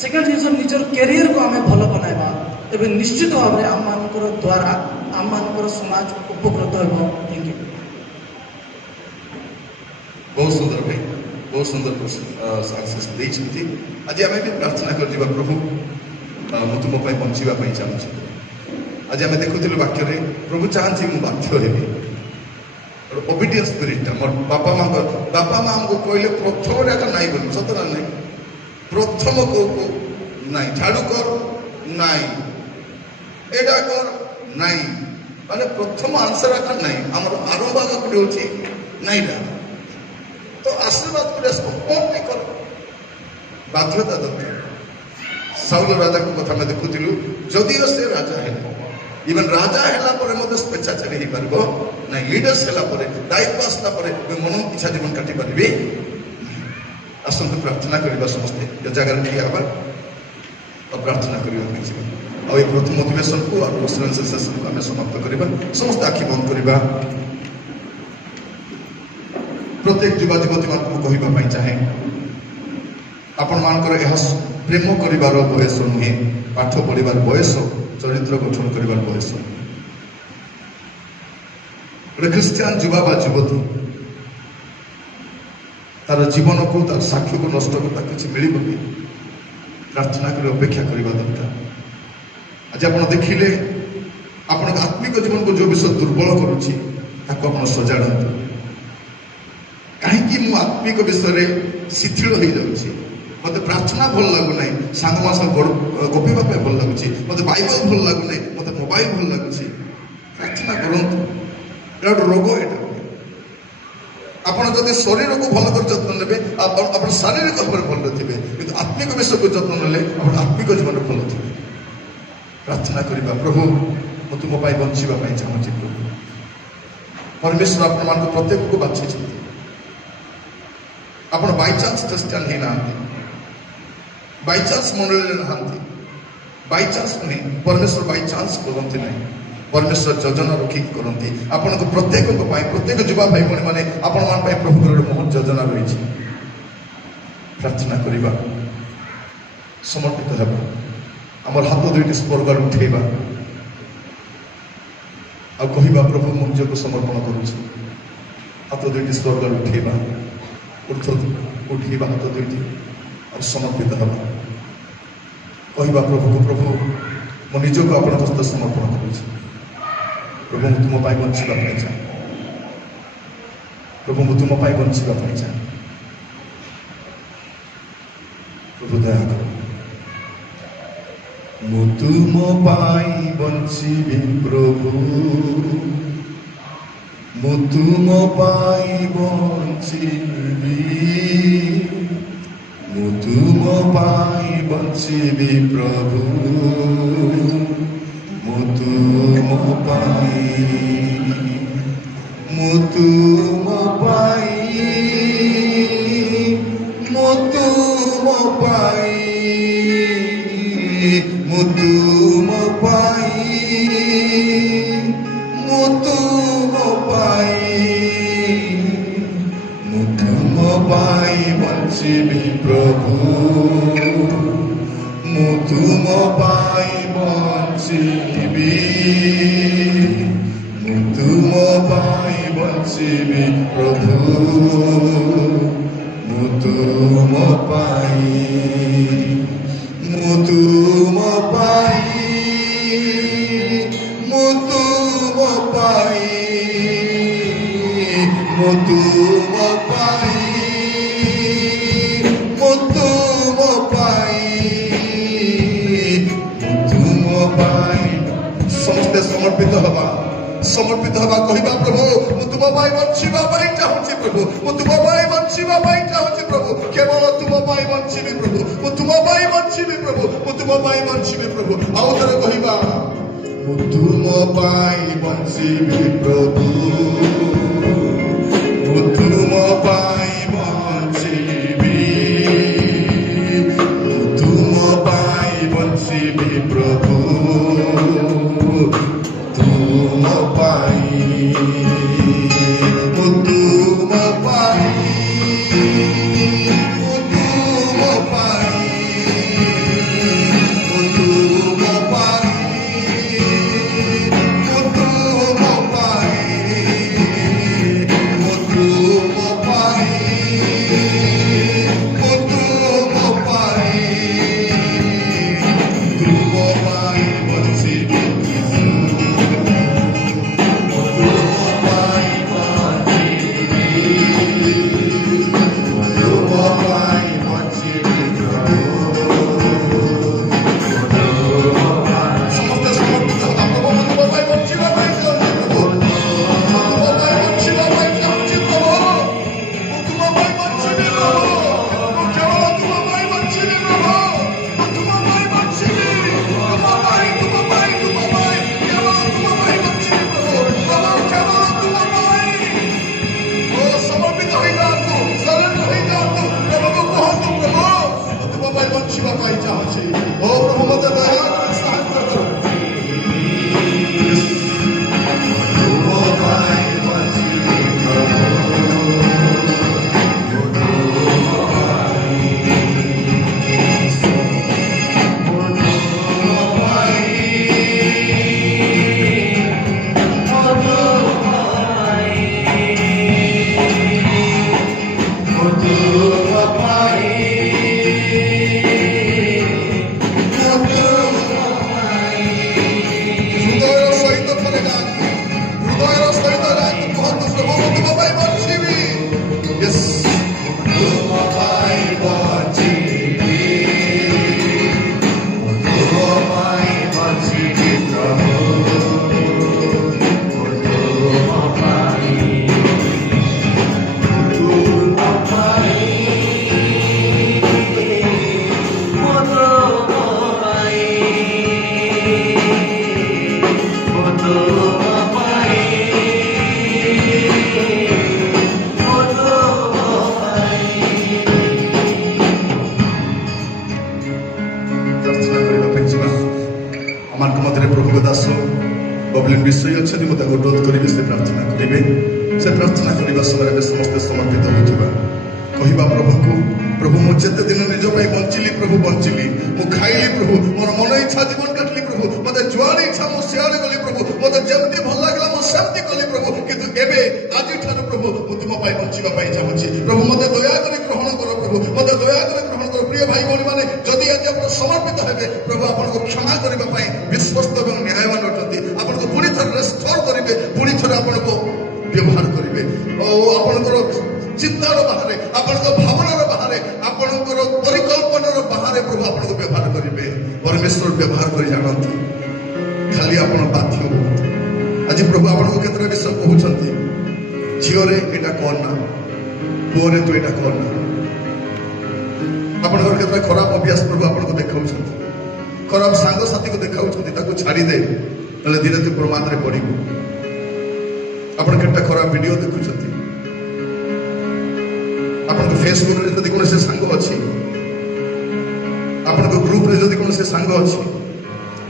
सेकेंड जिन निजर कैरियर को आम भल बनाइबा तेज निश्चित भाव में आम मान द्वारा आम मान समाज उपकृत हो थैंक यू बहुत सुंदर भाई बहुत सुंदर सक्सेस देती आज आम भी प्रार्थना कर प्रभु मु तुम बचाई चाहूँ आज आम देखुलु वाक्य प्रभु चाहती मुझे बाध्य हेबी ओबिडियंस स्पिरिटा मोर बापा माँ को कहले प्रथम नाई बोल सतना ना प्रथम को नाई झाड़ू कर नाई एटा कर नाई माने प्रथम आंसर आका नाई आमर आरंभ आगे गोटे हूँ नाईटा तो आशीर्वाद कौन नहीं कर बाध्यता दरकार साउल राजा को कथा में देखुलु जदिओ से राजा है इवन राजा है स्वेच्छाचारी हो पार ना लीडर्स है दायित्व आसला मन इच्छा जीवन काटी पारि आसतु प्रार्थना करवा समस्ते जगह ठिया हवा और प्रार्थना करवा आ प्रथम मोटिवेशन को और रेसिडेंशियल सेशन को आम समाप्त करवा समस्त आखि बंद करवा प्रत्येक युवा युवती मान कहवाई चाहे आपण मानकर प्रेम कर बयस नुहे पाठ पढ़ार बयस चरित्र गठन कर बयस गोटे ख्रीस्टियान युवा बा युवती तार जीवन को तार साक्ष्य को नष्ट करता किसी मिल प्रार्थना कर अपेक्षा करवा दरकार आज आप देखिले आप आत्मिक जीवन को जो विषय दुर्बल करुच्ची सजाड़ू कहीं आत्मिक विषय शिथिल हो जाऊँगी मत प्रार्थना भल लगुना सांग गपिवा भल लगुच मत बाइबल भल लगुना मत मोबाइल भल लगुच प्रार्थना करतु गोटे रोग एटा ଆପଣ ଯଦି ଶରୀରକୁ ଭଲ କରି ଯତ୍ନ ନେବେ ଆପଣ ଶାରୀରିକ ଭାବରେ ଭଲ ଥିବେ କିନ୍ତୁ ଆତ୍ମିକ ବିଷୟକୁ ଯତ୍ନ ନେଲେ ଆପଣ ଆତ୍ମିକ ଜୀବନରେ ଭଲ ଥିବେ ପ୍ରାର୍ଥନା କରିବା ପ୍ରଭୁ ମୁଁ ତୁମ ପାଇଁ ବଞ୍ଚିବା ପାଇଁ ଚାହୁଁଛି ପ୍ରଭୁ ପରମେଶ୍ୱର ଆପଣମାନଙ୍କୁ ପ୍ରତ୍ୟେକକୁ ବାଛିଛନ୍ତି ଆପଣ ବାଇଚାନ୍ସ ଖ୍ରୀଷ୍ଟିଆନ ହେଇନାହାନ୍ତି ବାଇଚାନ୍ସ ମଣ୍ଡଳୀରେ ନାହାନ୍ତି ବାଇଚାନ୍ସ ନୁହେଁ ପରମେଶ୍ୱର ବାଇଚାନ୍ସ କରନ୍ତି ନାହିଁ परमेश्वर योजना रखिक करती आपण प्रत्येक प्रत्येक युवा भाई भाई मैंने आपण मान प्रभुर बहुत योजना रही प्रार्थना करवा समर्पित होगा आमर हाथ दुईटी स्वर्ग उठेबा आ कहवा प्रभु मु निजक समर्पण करुच्छी हाथ दुईटी स्वर्ग उठेबा उठेबा हाथ दुईटी और समर्पित होगा कहवा प्रभु को प्रभु मो निजक आपण हस्त समर्पण करुच्छी प्रभु मु तुम बंचा चाहे प्रभु मु तुम बंचा चाहे प्रभु दया कर मु तुम बंची प्रभु मु तुम बंची मु तुम बंची प्रभु मुतु बंची प्रभु मुतु बंची तुम बंची प्रभु मु तुम समस्ते समर्पित हवा कहवा प्रभु मु तुम बंचा चाहूँगी प्रभु मु तुम बंचा चाहूँगी प्रभु केवल तुम बंची प्रभु मु तुम बंची प्रभु मु तुम बंची प्रभु आउ थे कहवा मु तुम बंची प्रभु मु तुम बंची तुम बंची प्रभु तुम समस्ते समर्पित होइथिबा कहिबा प्रभु को प्रभु मु जेते दिन निज पई बंचिली प्रभु बंचिली मु खाइली प्रभु मोर मन इच्छा जीवन काटली प्रभु मते जुआरी इच्छा मु सियारे गली प्रभु मते जेमति भल लागला मु सेमति कली प्रभु किंतु एबे आजि ठानु प्रभु मु तुम पई बंचिबा पई चाहूची प्रभु मते दया करी ग्रहण करो प्रभु मते दया करी ग्रहण करो प्रिय भाई भौणी माने जदि आज आपण समर्पित हेबे प्रभु आपण को क्षमा करबा पई विश्वस्त एवं न्यायवान अटंती आपण को पुणी थर रेस्टोर करिवे पुणी थर आपण को व्यवहार करिवे ओ आपण को चिंतार बाहर आपण को भावनार बाहर आपण को परिकल्पनार बाहर प्रभु आपण को व्यवहार करिवे परमेश्वर व्यवहार करि जानନ୍ତି खाली आपण बाध्य होत आज प्रभु आपण को केतरा विषय कहउछंती झियोरे एटा कोन ना पुओरे तू एटा कोन ना आपण को केतरा खराब अभ्यास प्रभु आपण को देखाउछंती खराब सांग साथी को देखाउछंती ताको छाड़ी दे तले धीरे धीरे प्रमाद रे पड़िबो आपण केटा खराब वीडियो देखुछंती आपण को फेसबुक रे जदि कोन से संग अछि आपण को ग्रुप रे जदि कोन से संग अछि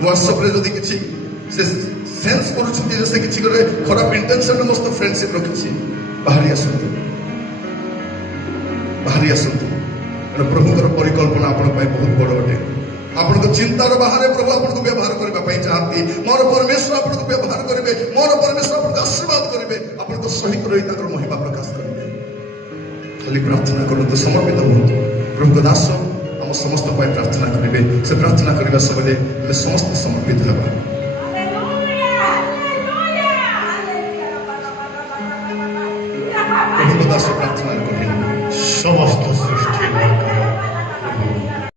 व्हाट्सएप रे जदि किछि से सेंस करूछंती जैसे किछि करे खराब इंटेंशन में मस्त फ्रेंडशिप रखिछि बाहरी आसंतु प्रभु कर परिकल्पना आपण पई बहुत बड़ बटे आपण को चिंतार बाहर प्रभु आपण को व्यवहार करबा पई चाहती मोर परमेश्वर आपण को व्यवहार करिवे मोर परमेश्वर आपण को आशीर्वाद करिवे आपण को सहित रही ताकर महिमा प्रकाश करिवे खाली प्रार्थना करते समर्पित हो प्रभु को दास हम समस्त पाई प्रार्थना करेंगे से प्रार्थना करबा सबले हम समस्त समर्पित हेबा प्रभु को दास प्रार्थना करें समस्त सृष्टि